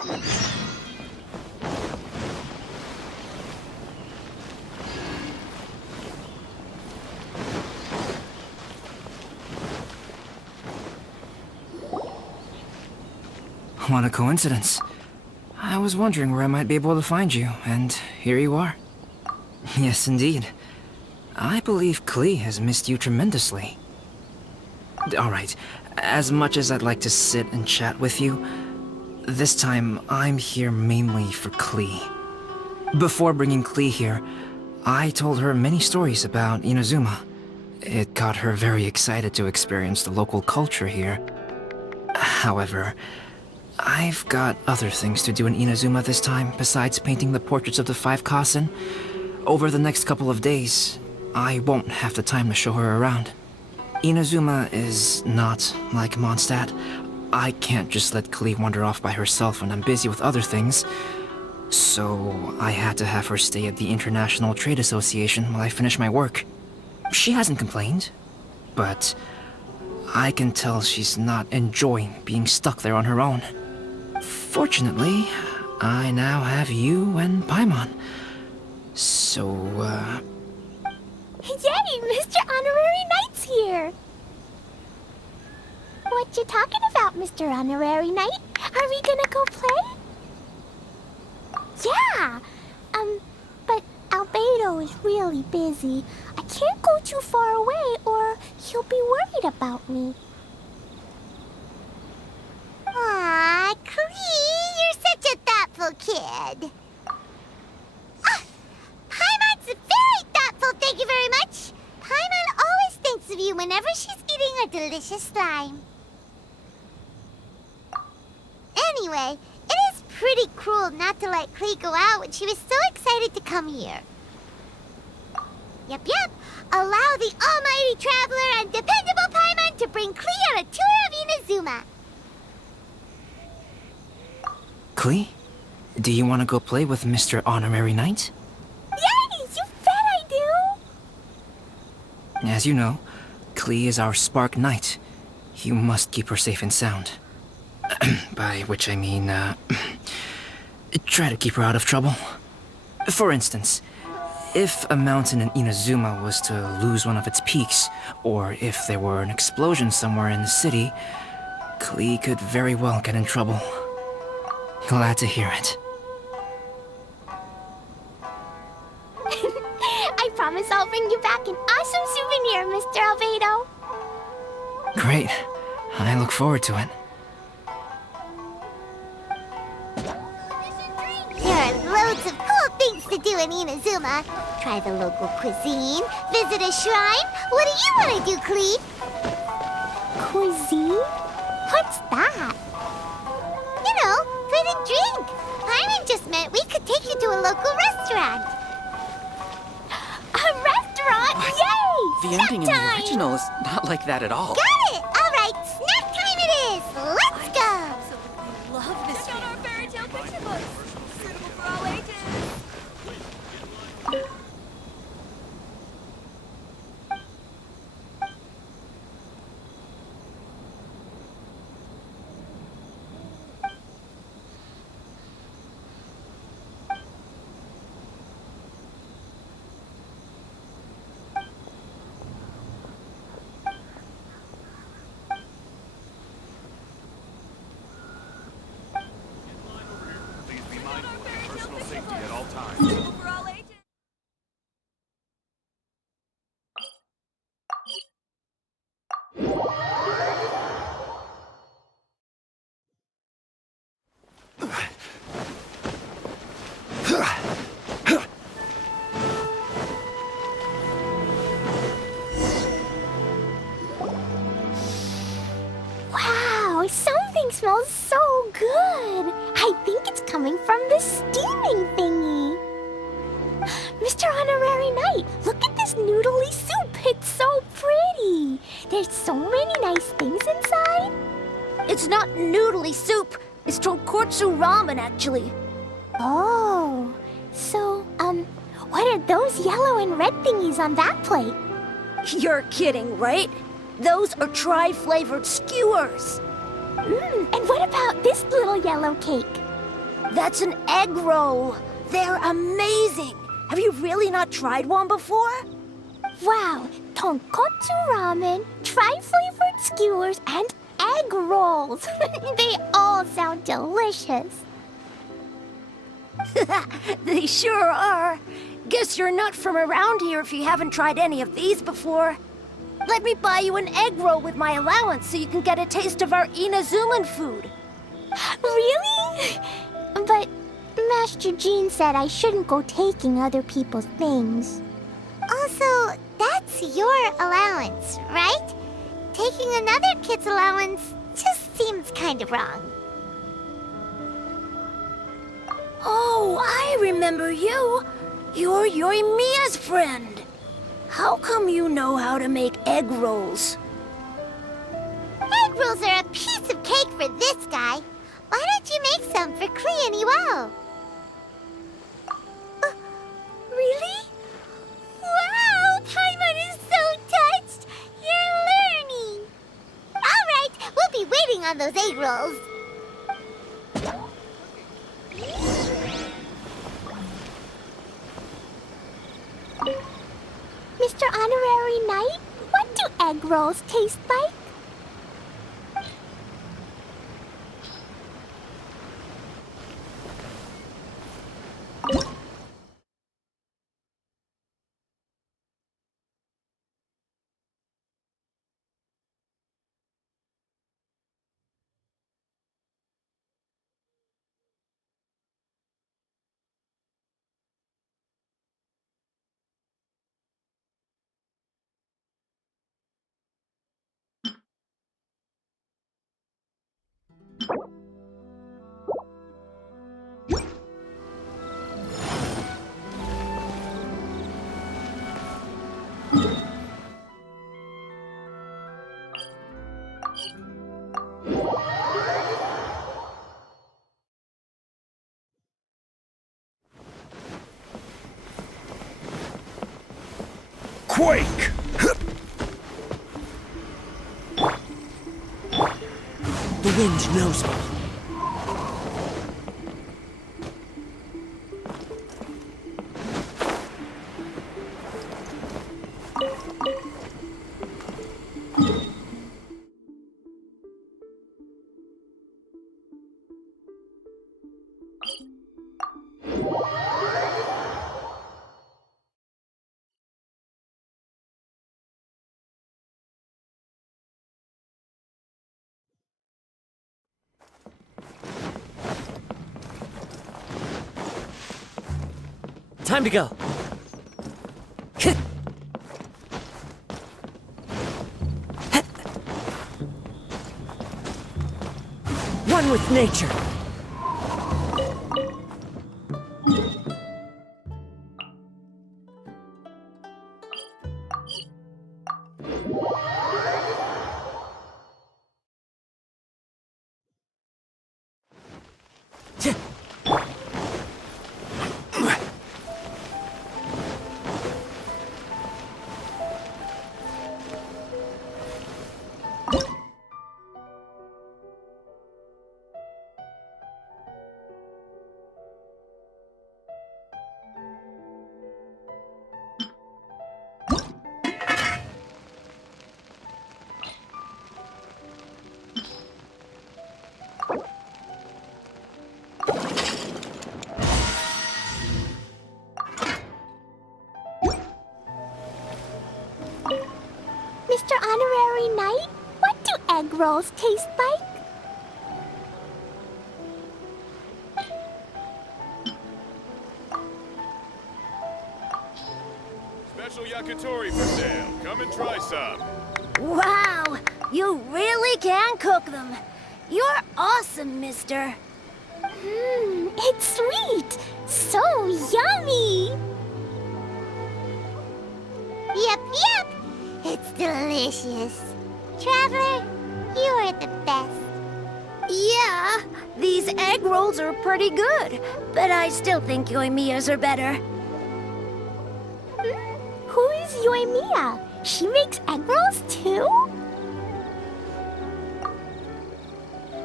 What a coincidence. I was wondering where I might be able to find you, and here you are. Yes, indeed. I believe Klee has missed you tremendously. Alright, as much as I'd like to sit and chat with you, this time I'm here mainly for Klee. Before bringing Klee here, I told her many stories about Inazuma. It got her very excited to experience the local culture here. However, I've got other things to do in Inazuma this time besides painting the portraits of the 5 Kasen. Over the next couple of days, I won't have the time to show her around. Inazuma is not like Mondstadt. I can't just let Klee wander off by herself when I'm busy with other things. So I had to have her stay at the International Trade Association while I finish my work. She hasn't complained, but I can tell she's not enjoying being stuck there on her own. Fortunately, I now have you and Paimon. So, Yay! Mr. Honorary Knight's here! What you talking about, Mr. Honorary Knight? Are we gonna go play? Yeah! But Albedo is really busy. I can't go too far away or he'll be worried about me. Aw, Klee, you're such a thoughtful kid. Paimon's very thoughtful, thank you very much. Paimon always thinks of you whenever she's eating a delicious slime. Anyway, it is pretty cruel not to let Klee go out when she was so excited to come here. Yep. Allow the almighty traveler and dependable Paimon to bring Klee on a tour of Inazuma. Klee, do you want to go play with Mr. Honorary Knight? Yay! You bet I do! As you know, Klee is our Spark Knight. You must keep her safe and sound. By which I mean, try to keep her out of trouble. For instance, if a mountain in Inazuma was to lose one of its peaks, or if there were an explosion somewhere in the city, Klee could very well get in trouble. Glad to hear it. I promise I'll bring you back an awesome souvenir, Mr. Albedo. Great. I look forward to it. There are loads of cool things to do in Inazuma. Try the local cuisine, visit a shrine. What do you want to do, Klee? Cuisine? What's that? You know, food and drink. Paimon just meant we could take you to a local restaurant. A restaurant? Yay! The ending in the original is not like that at all. Got it! All right, snack time it is. Let's go. Love this. Check out our fairy tale picture books. Suitable for all ages. Wow, something smells so good. I think it's coming from the steaming thingy. Mr. Honorary Knight, look at this noodly soup. It's so pretty. There's so many nice things inside. It's not noodly soup. It's tonkotsu ramen, actually. Oh, so, what are those yellow and red thingies on that plate? You're kidding, right? Those are tri-flavored skewers. And what about this little yellow cake? That's an egg roll. They're amazing. Have you really not tried one before? Wow, tonkotsu ramen, tri-flavored skewers, and egg rolls. They all sound delicious. They sure are. Guess you're not from around here if you haven't tried any of these before. Let me buy you an egg roll with my allowance so you can get a taste of our Inazuman food. Really? But Master Jean said I shouldn't go taking other people's things. Also, that's your allowance, right? Taking another kid's allowance just seems kind of wrong. Oh, I remember you. You're Yoimiya's friend. How come you know how to make egg rolls? Egg rolls are a piece of cake for this guy. Why don't you make some for Klee and Iwao? Really? Wow, Paimon is so touched! You're learning! Alright, we'll be waiting on those egg rolls. Mr. Honorary Knight, what do egg rolls taste like? Quake! The wind knows me. Time to go. One with nature. Mr. Honorary Knight, what do egg rolls taste like? Special yakitori for sale. Come and try some. Wow, you really can cook them. You're awesome, mister. It's sweet. So yummy. Yep. It's delicious. Traveler, you're the best. Yeah, these egg rolls are pretty good, but I still think Yoimiya's are better. Who is Yoimiya? She makes egg rolls too?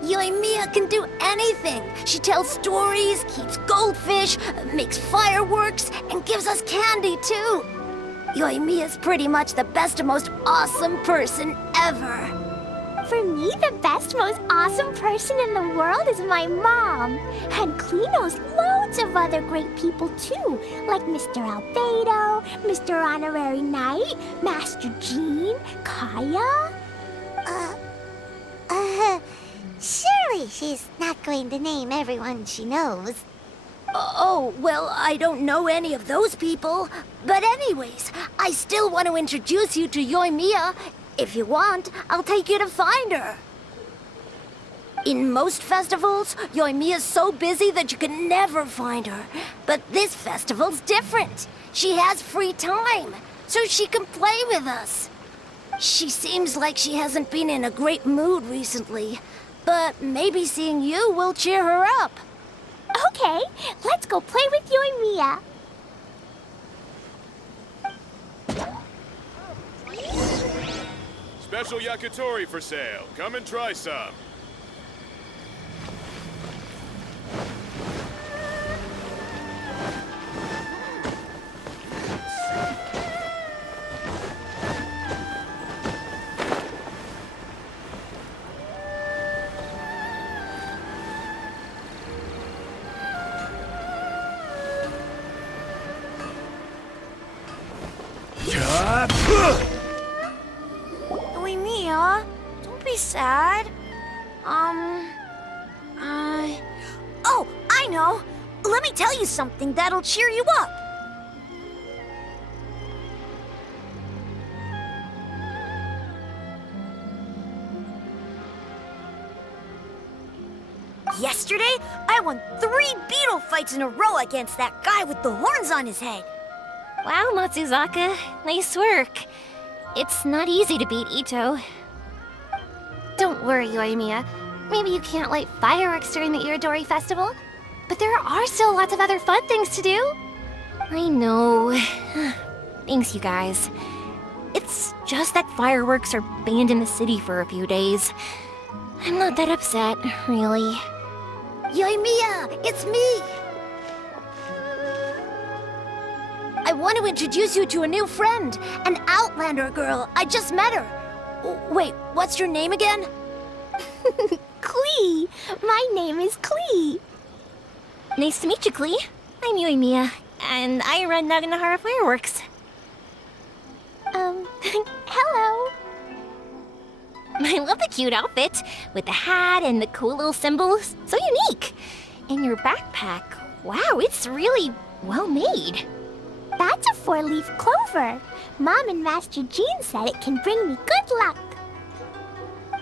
Yoimiya can do anything. She tells stories, keeps goldfish, makes fireworks, and gives us candy too. Yoimiya's pretty much the best and most awesome person ever. For me, the best, most awesome person in the world is my mom. And Klee knows loads of other great people too, like Mr. Albedo, Mr. Honorary Knight, Master Jean, Kaya. Surely she's not going to name everyone she knows. Oh, well, I don't know any of those people. But anyways, I still want to introduce you to Yoimiya. If you want, I'll take you to find her. In most festivals, Yoimiya's so busy that you can never find her. But this festival's different. She has free time, so she can play with us. She seems like she hasn't been in a great mood recently, but maybe seeing you will cheer her up. Okay, let's go play with Yoimiya. Special yakitori for sale. Come and try some. Yoimiya, don't be sad. Oh, I know. Let me tell you something that'll cheer you up. Yesterday, I won 3 beetle fights in a row against that guy with the horns on his head. Wow, Matsuzaka. Nice work. It's not easy to beat Ito. Don't worry, Yoimiya. Maybe you can't light fireworks during the Iridori festival, but there are still lots of other fun things to do. I know. Thanks, you guys. It's just that fireworks are banned in the city for a few days. I'm not that upset, really. Yoimiya, it's me! I want to introduce you to a new friend, an Outlander girl. I just met her. Wait, what's your name again? Klee! My name is Klee. Nice to meet you, Klee. I'm Yoimiya, and I run Naganahara Fireworks. Hello. I love the cute outfit, with the hat and the cool little symbols. So unique. And your backpack, wow, it's really well made. That's a 4-leaf clover. Mom and Master Jean said it can bring me good luck.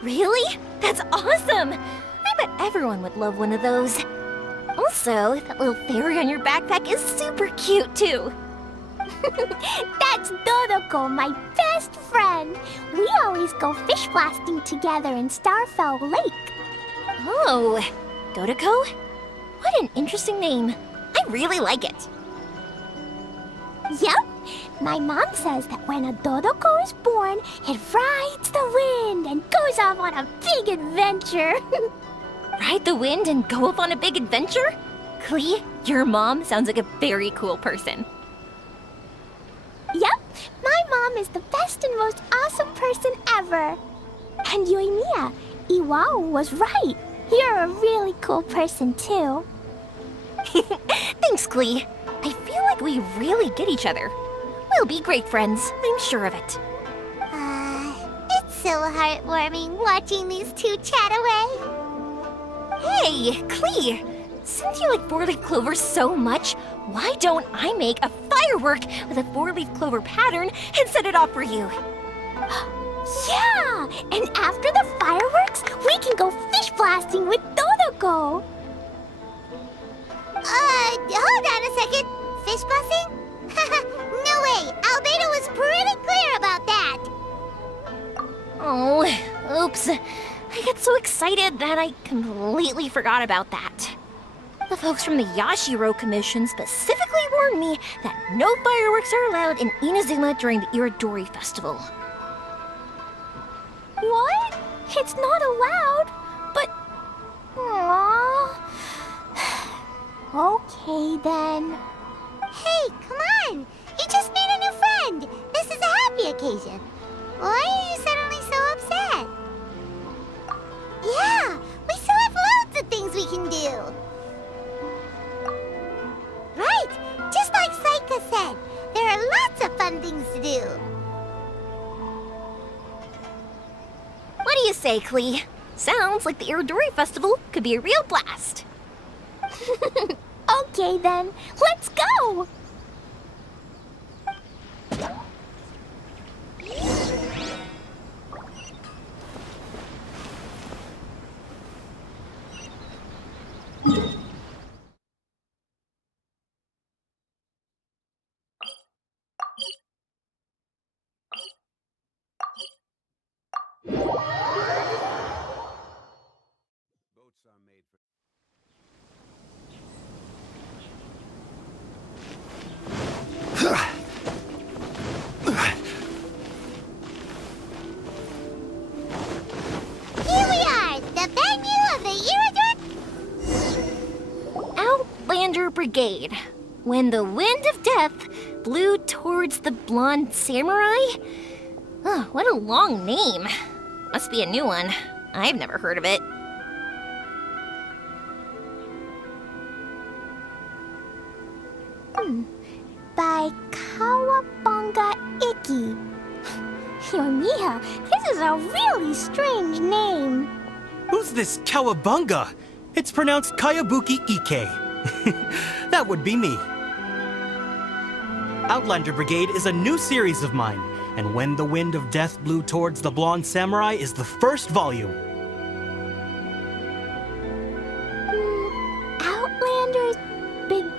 Really? That's awesome! I bet everyone would love one of those. Also, that little fairy on your backpack is super cute, too. That's Dodoko, my best friend. We always go fish blasting together in Starfell Lake. Oh, Dodoko? What an interesting name. I really like it. Yep. My mom says that when a Dodoko is born, it rides the wind and goes off on a big adventure. Ride the wind and go off on a big adventure? Klee, your mom sounds like a very cool person. Yep. My mom is the best and most awesome person ever. And Yoimiya, Iwao was right. You're a really cool person, too. Thanks, Klee. I feel like we really get each other. We'll be great friends, I'm sure of it. It's so heartwarming watching these two chat away. Hey, Klee! Since you like 4-leaf clovers so much, why don't I make a firework with a 4-leaf clover pattern and set it off for you? Yeah! And after the fireworks, we can go fish blasting with Dodoko. Hold on a second. Fish blasting? No way. Albedo was pretty clear about that. Oh, oops. I got so excited that I completely forgot about that. The folks from the Yashiro Commission specifically warned me that no fireworks are allowed in Inazuma during the Irodori festival. What? It's not allowed? But Okay, then. Hey, come on! You just made a new friend! This is a happy occasion. Why are you suddenly so upset? Yeah, we still have loads of things we can do. Right, just like Saika said, there are lots of fun things to do. What do you say, Klee? Sounds like the Irodori Festival could be a real blast. Okay, then. Let's go! Here we are, the venue of the Iridori... Outlander Brigade. When the wind of death blew towards the blonde samurai? Oh, what a long name. Must be a new one. I've never heard of it. By Kawabunga Iki. Yoimiya, this is a really strange name. Who's this Kawabunga? It's pronounced Kayabuki Ike. That would be me. Outlander Brigade is a new series of mine, and When the Wind of Death Blew Towards the Blonde Samurai is the first volume. Outlander's Brigade?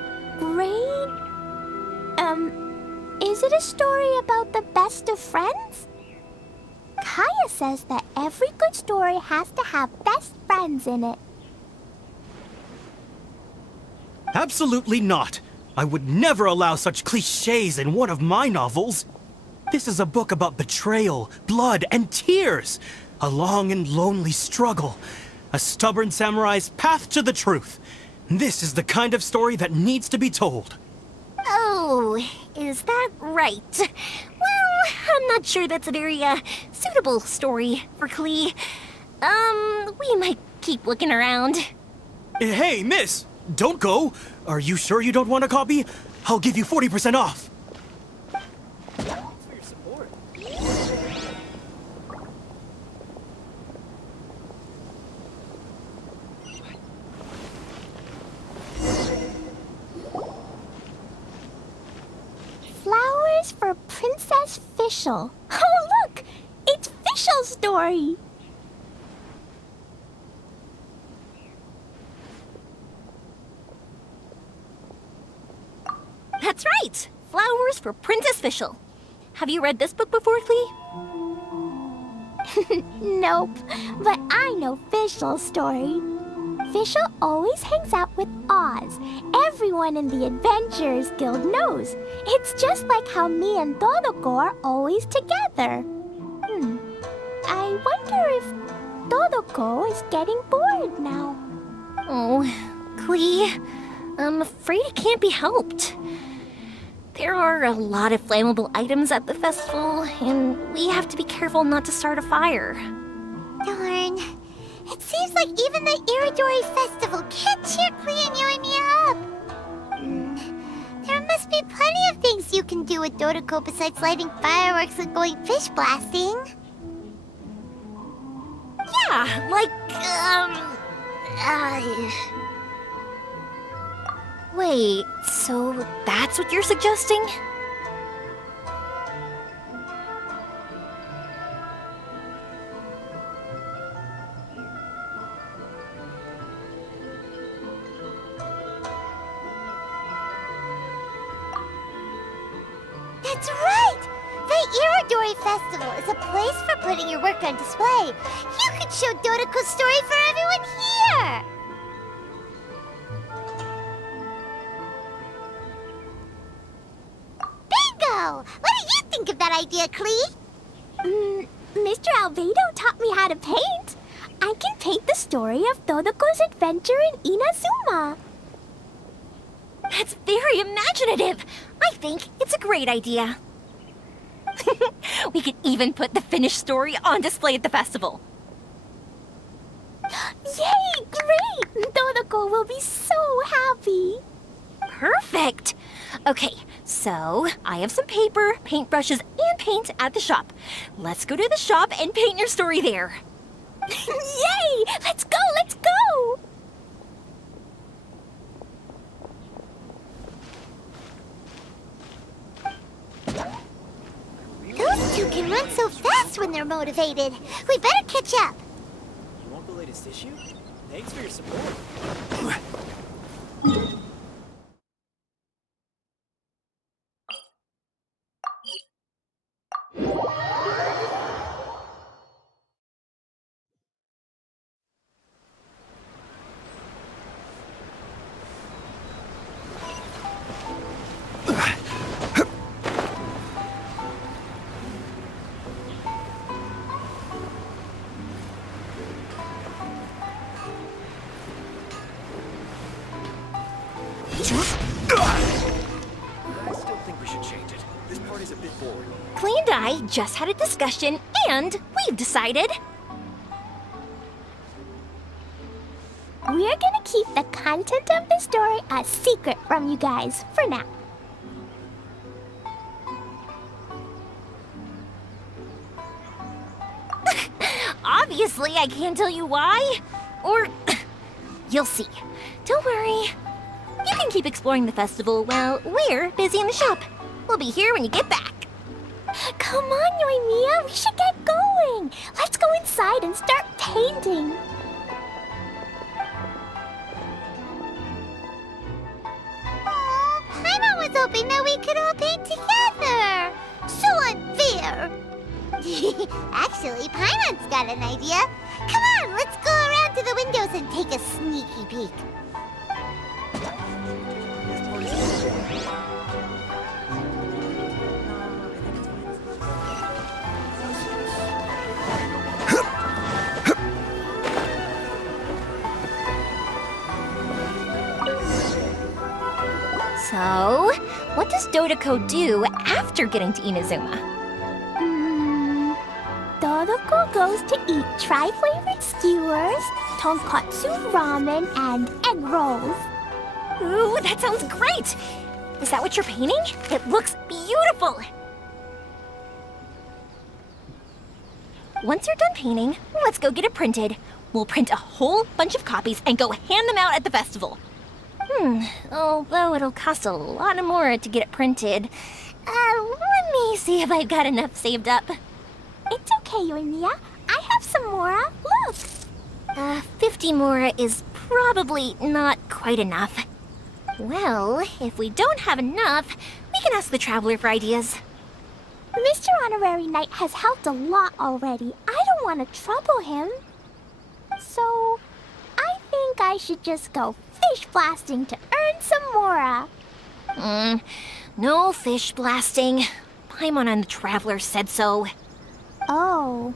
Is it a story about the best of friends? Kaya says that every good story has to have best friends in it. Absolutely not. I would never allow such cliches in one of my novels. This is a book about betrayal, blood, and tears. A long and lonely struggle. A stubborn samurai's path to the truth. This is the kind of story that needs to be told. Oh, is that right? Well, I'm not sure that's a very, suitable story for Klee. We might keep looking around. Hey, miss! Don't go! Are you sure you don't want a copy? I'll give you 40% off! Thanks for your support. Flowers for Princess Fischl. Oh, look! It's Fischl's story! That's right! Flowers for Princess Fischl. Have you read this book before, Klee? Nope, but I know Fischl's story. Fischl always hangs out with Oz. Everyone in the Adventurers Guild knows. It's just like how me and Todoko are always together. I wonder if Todoko is getting bored now. Oh, Klee, I'm afraid it can't be helped. There are a lot of flammable items at the festival, and we have to be careful not to start a fire. Darn. It seems like even the Iridori Festival can't cheer Klee and Yoimiya up. There must be plenty of things you can do with Dodoko besides lighting fireworks and going fish blasting. Yeah, like, Wait, so that's what you're suggesting? That's right! The Irodori Festival is a place for putting your work on display. You could show Dodoko's story for everyone here! Bingo! What do you think of that idea, Klee? Mr. Albedo taught me how to paint. I can paint the story of Dodoko's adventure in Inazuma. That's very imaginative. I think it's a great idea. We could even put the finished story on display at the festival. Yay! Great! Dodoko will be so happy. Perfect. Okay, so I have some paper, paintbrushes, and paint at the shop. Let's go to the shop and paint your story there. Yay! Let's go! Let's go! Those two can run so fast when they're motivated. We better catch up. You want the latest issue? Thanks for your support. I still think we should change it. This party's a bit boring. Clee and I just had a discussion, and we've decided. We're gonna keep the content of the story a secret from you guys for now. Obviously, I can't tell you why. Or, you'll see. Don't worry. You can keep exploring the festival while we're busy in the shop. We'll be here when you get back. Come on, Yoimiya, we should get going. Let's go inside and start painting. Paimon was hoping that we could all paint together. So unfair. Actually, Paimon's got an idea. Come on, let's go around to the windows and take a sneaky peek. So, what does Dodoko do after getting to Inazuma? Dodoko goes to eat tri-flavored skewers, tonkatsu ramen, and egg rolls. Ooh, that sounds great! Is that what you're painting? It looks beautiful! Once you're done painting, let's go get it printed. We'll print a whole bunch of copies and go hand them out at the festival. Although it'll cost a lot more to get it printed. Let me see if I've got enough saved up. It's okay, Yoimiya. I have some more. Look! 50 mora is probably not quite enough. Well, if we don't have enough, we can ask the Traveler for ideas. Mr. Honorary Knight has helped a lot already. I don't want to trouble him. So, I think I should just go fish blasting to earn some mora. No fish blasting. Paimon and the Traveler said so. Oh,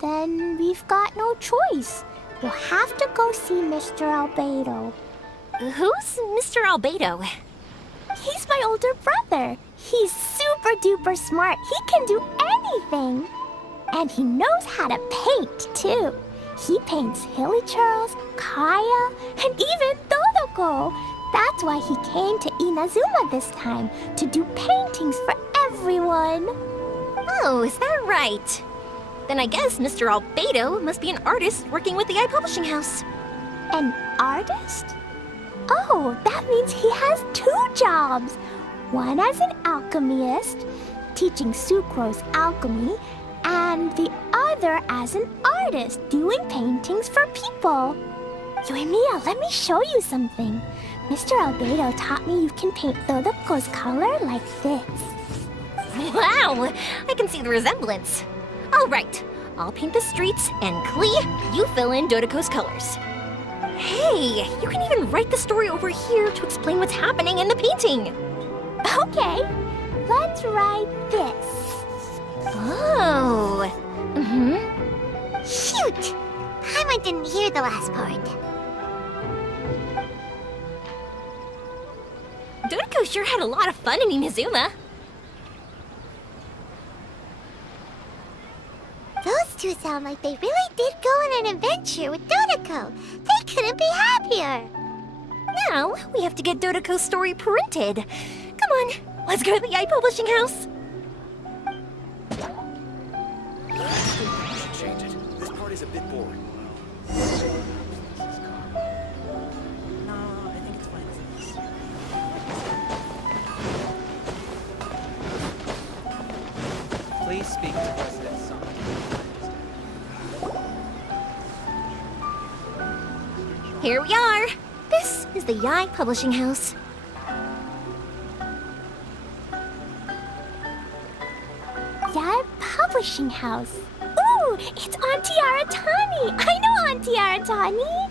then we've got no choice. We'll have to go see Mr. Albedo. Who's Mr. Albedo? He's my older brother. He's super duper smart. He can do anything. And he knows how to paint, too. He paints Hilichurls, Kaya, and even Dodoko. That's why he came to Inazuma this time, to do paintings for everyone. Oh, is that right? Then I guess Mr. Albedo must be an artist working with the Publishing House. An artist? Oh, that means he has 2 jobs. One as an alchemist, teaching Sucrose alchemy, and the other as an artist, doing paintings for people. Yoimiya, let me show you something. Mr. Albedo taught me you can paint Dodoko's color like this. Wow, I can see the resemblance. All right, I'll paint the streets, and Klee, you fill in Dodoko's colors. Hey, you can even write the story over here to explain what's happening in the painting. Okay, let's write this. Oh. Shoot! Paimon didn't hear the last part. sure had a lot of fun in Inazuma. Those two sound like they really did go on an adventure with Dodoko. They couldn't be happier. Now, we have to get Dodoko's story printed. Come on, let's go to the Publishing House. I still think we should change it. This part is a bit boring. No, I think it's fine as it is. Please speak to President Song. Here we are. This is the Yae Publishing House. Yae Publishing House. Ooh, it's Auntie Aratani. I know Auntie Aratani.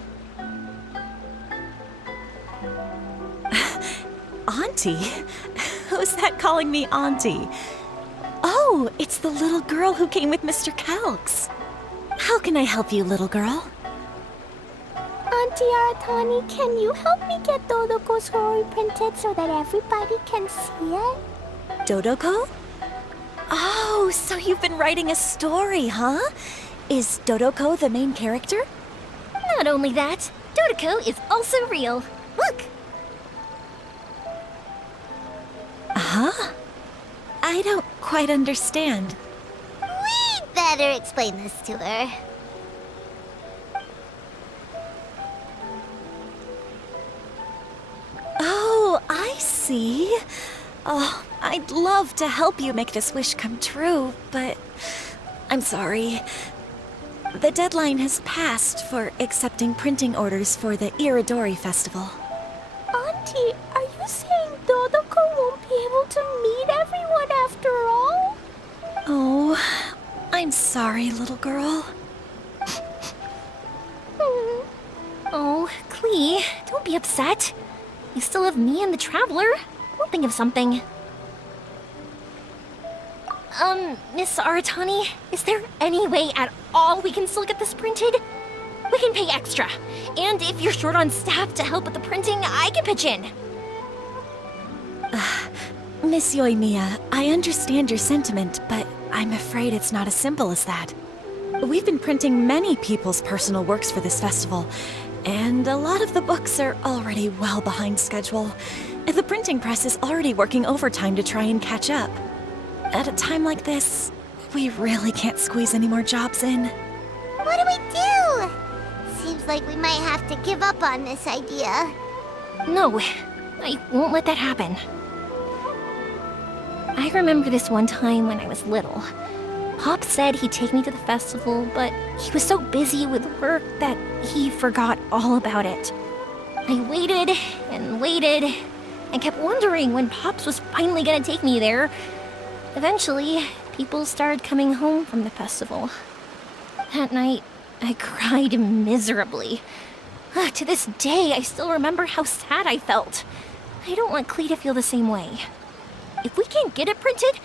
Auntie? Who's that calling me Auntie? Oh, it's the little girl who came with Mr. Calx. How can I help you, little girl? Auntie Aratani, can you help me get Dodoko's story printed so that everybody can see it? Dodoko? Oh, so you've been writing a story, huh? Is Dodoko the main character? Not only that, Dodoko is also real. Look! Huh? I don't quite understand. We'd better explain this to her. Oh, I see. Oh, I'd love to help you make this wish come true, but I'm sorry. The deadline has passed for accepting printing orders for the Iridori festival. Auntie, are you saying Dodoko won't be able to meet everyone after all? Oh, I'm sorry, little girl. Oh, Klee, don't be upset. You still have me and the Traveler. We'll think of something. Miss Aratani, is there any way at all we can still get this printed? We can pay extra. And if you're short on staff to help with the printing, I can pitch in. Miss Yoimiya, I understand your sentiment, but I'm afraid it's not as simple as that. We've been printing many people's personal works for this festival, and a lot of the books are already well behind schedule. The printing press is already working overtime to try and catch up. At a time like this, we really can't squeeze any more jobs in. What do we do? Seems like we might have to give up on this idea. No, I won't let that happen. I remember this one time when I was little. Pop said he'd take me to the festival, but he was so busy with work that he forgot all about it. I waited and waited and kept wondering when Pops was finally gonna take me there. Eventually, people started coming home from the festival. That night, I cried miserably. To this day, I still remember how sad I felt. I don't want Klee to feel the same way. If we can't get it printed,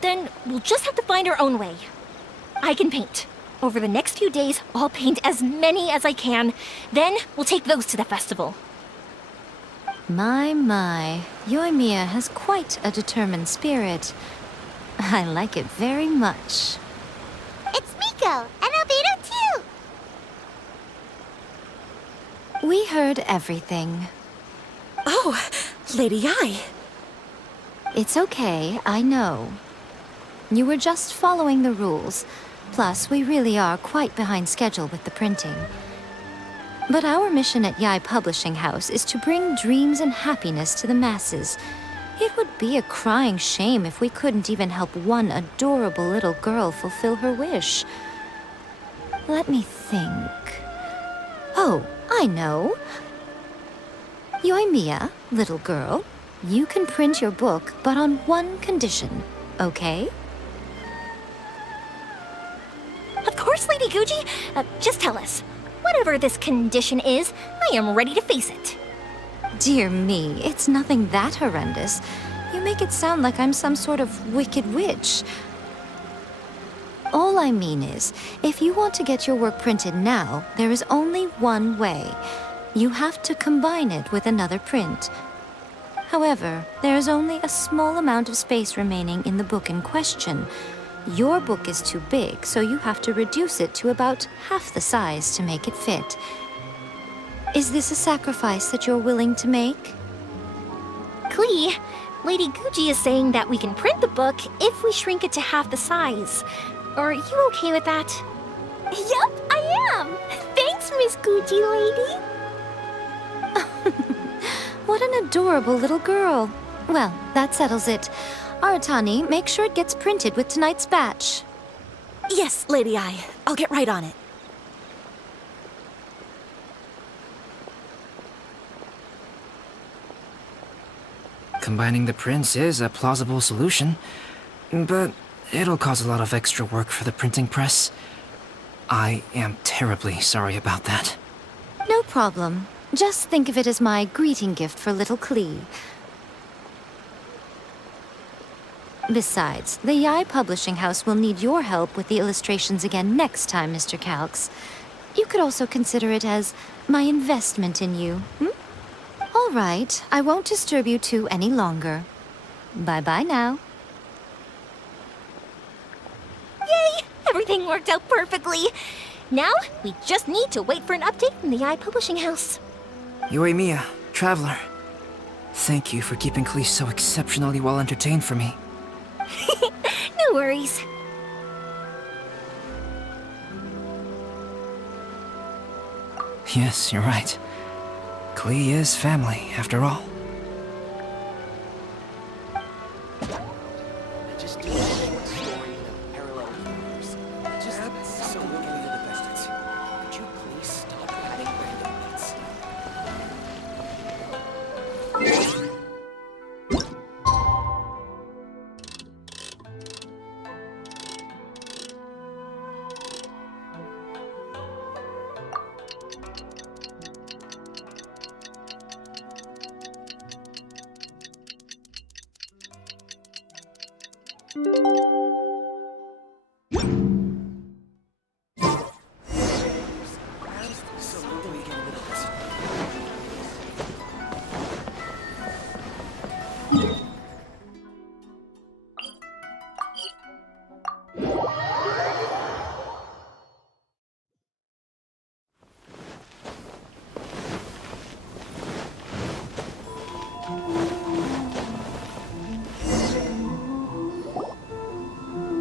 then we'll just have to find our own way. I can paint. Over the next few days, I'll paint as many as I can. Then we'll take those to the festival. My, Yoimiya has quite a determined spirit. I like it very much. It's Miko, and Albedo too! We heard everything. Oh, Lady Yae. It's okay, I know. You were just following the rules. Plus, we really are quite behind schedule with the printing. But our mission at Yae Publishing House is to bring dreams and happiness to the masses. It would be a crying shame if we couldn't even help one adorable little girl fulfill her wish. Let me think. Oh, I know. Yoimiya, little girl, you can print your book, but on one condition, okay? Of course, Lady Guji. Just tell us. Whatever this condition is, I am ready to face it. Dear me, it's nothing that horrendous. You make it sound like I'm some sort of wicked witch. All I mean is, if you want to get your work printed now, there is only one way. You have to combine it with another print. However, there is only a small amount of space remaining in the book in question. Your book is too big, so you have to reduce it to about half the size to make it fit. Is this a sacrifice that you're willing to make? Klee, Lady Guji is saying that we can print the book if we shrink it to half the size. Are you okay with that? Yup, I am. Thanks, Miss Guji lady. What an adorable little girl. Well, that settles it. Aratani, make sure it gets printed with tonight's batch. Yes, Lady I. I'll get right on it. Combining the prints is a plausible solution, but it'll cause a lot of extra work for the printing press. I am terribly sorry about that. No problem. Just think of it as my greeting gift for little Klee. Besides, the Yai Publishing House will need your help with the illustrations again next time, Mr. Calx. You could also consider it as my investment in you, All right, I won't disturb you two any longer. Bye-bye now. Yay! Everything worked out perfectly. Now, we just need to wait for an update from the Yai Publishing House. Yoimiya, Traveler. Thank you for keeping Klee so exceptionally well entertained for me. No worries. Yes, you're right. Klee is family, after all. Just do a short story in a parallel universe. Just so we can do the best. Could you please stop adding random bits?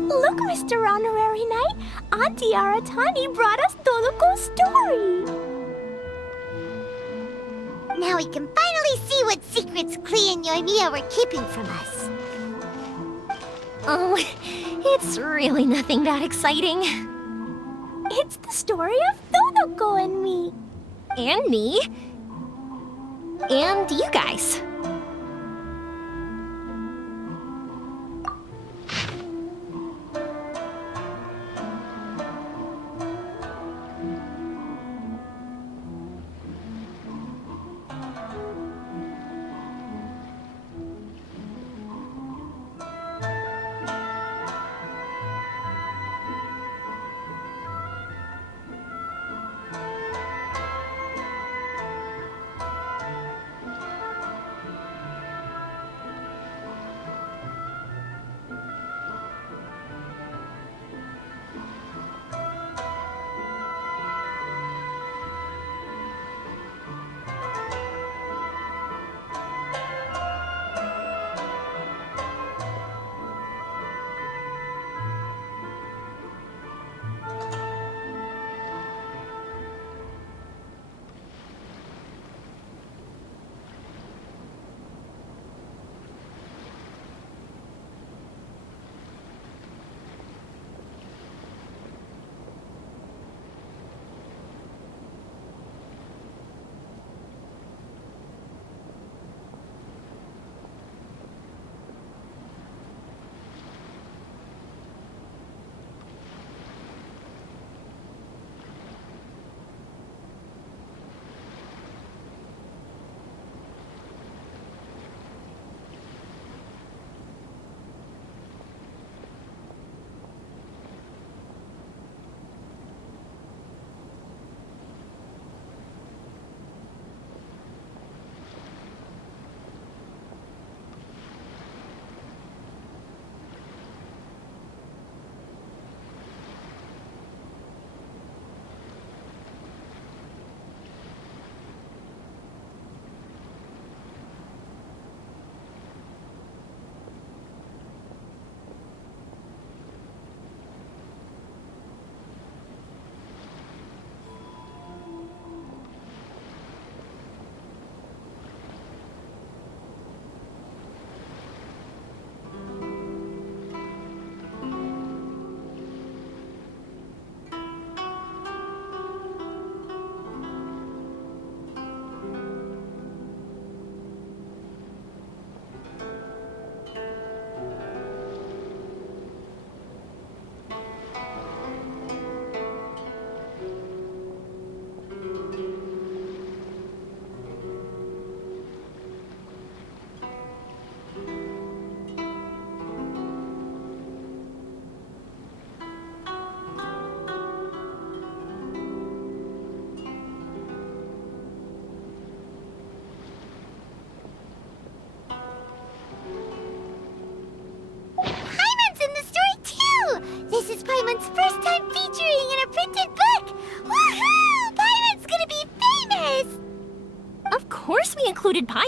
Look, Mr. Honorary Knight, Auntie Aratani brought us Toluco's story. Now we can finally see what secrets Klee and Yoimiya were keeping from us. Oh, it's really nothing that exciting. It's the story of Toluco and me. And me. And you guys.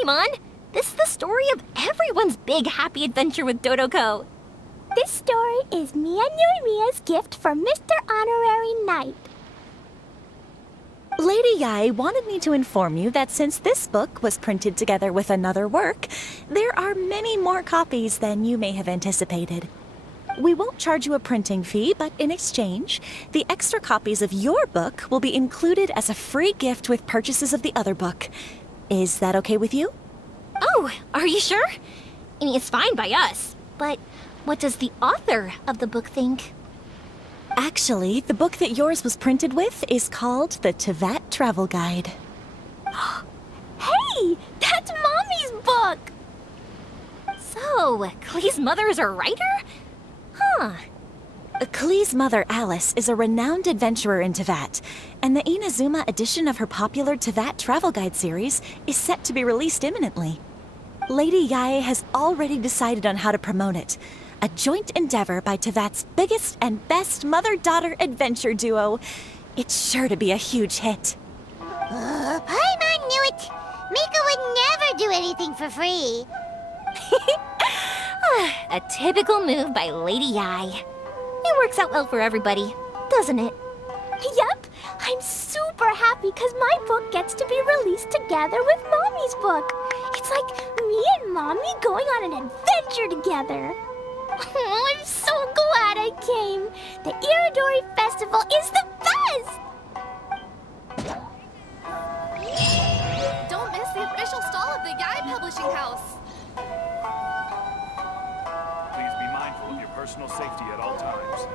Paimon! This is the story of everyone's big happy adventure with Dodoko. This story is Mia Mia's gift for Mr. Honorary Knight. Lady Yai wanted me to inform you that since this book was printed together with another work, there are many more copies than you may have anticipated. We won't charge you a printing fee, but in exchange, the extra copies of your book will be included as a free gift with purchases of the other book. Is that okay with you? Oh, are you sure? I mean, it's fine by us, but what does the author of the book think? Actually, the book that yours was printed with is called the Teyvat Travel Guide. Hey, that's Mommy's book! So, Klee's mother is a writer? Huh. Klee's mother, Alice, is a renowned adventurer in Teyvat, and the Inazuma edition of her popular Teyvat Travel Guide series is set to be released imminently. Lady Yae has already decided on how to promote it, a joint endeavor by Teyvat's biggest and best mother-daughter adventure duo. It's sure to be a huge hit. Paimon knew it! Mika would never do anything for free. A typical move by Lady Yai. It works out well for everybody, doesn't it? Yep, I'm super happy because my book gets to be released together with Mommy's book. It's like me and Mommy going on an adventure together. Oh, I'm so glad I came. The Iridori Festival is the best! Don't miss the official stall of the Yai Publishing House. Please be mindful of your personal safety at all times.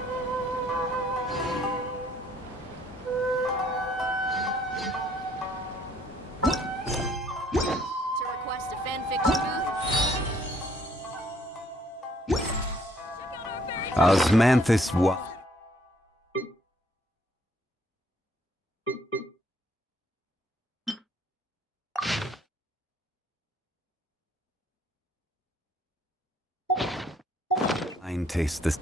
To request a fanfiction booth. Osmanthus wa... Wine tastes the...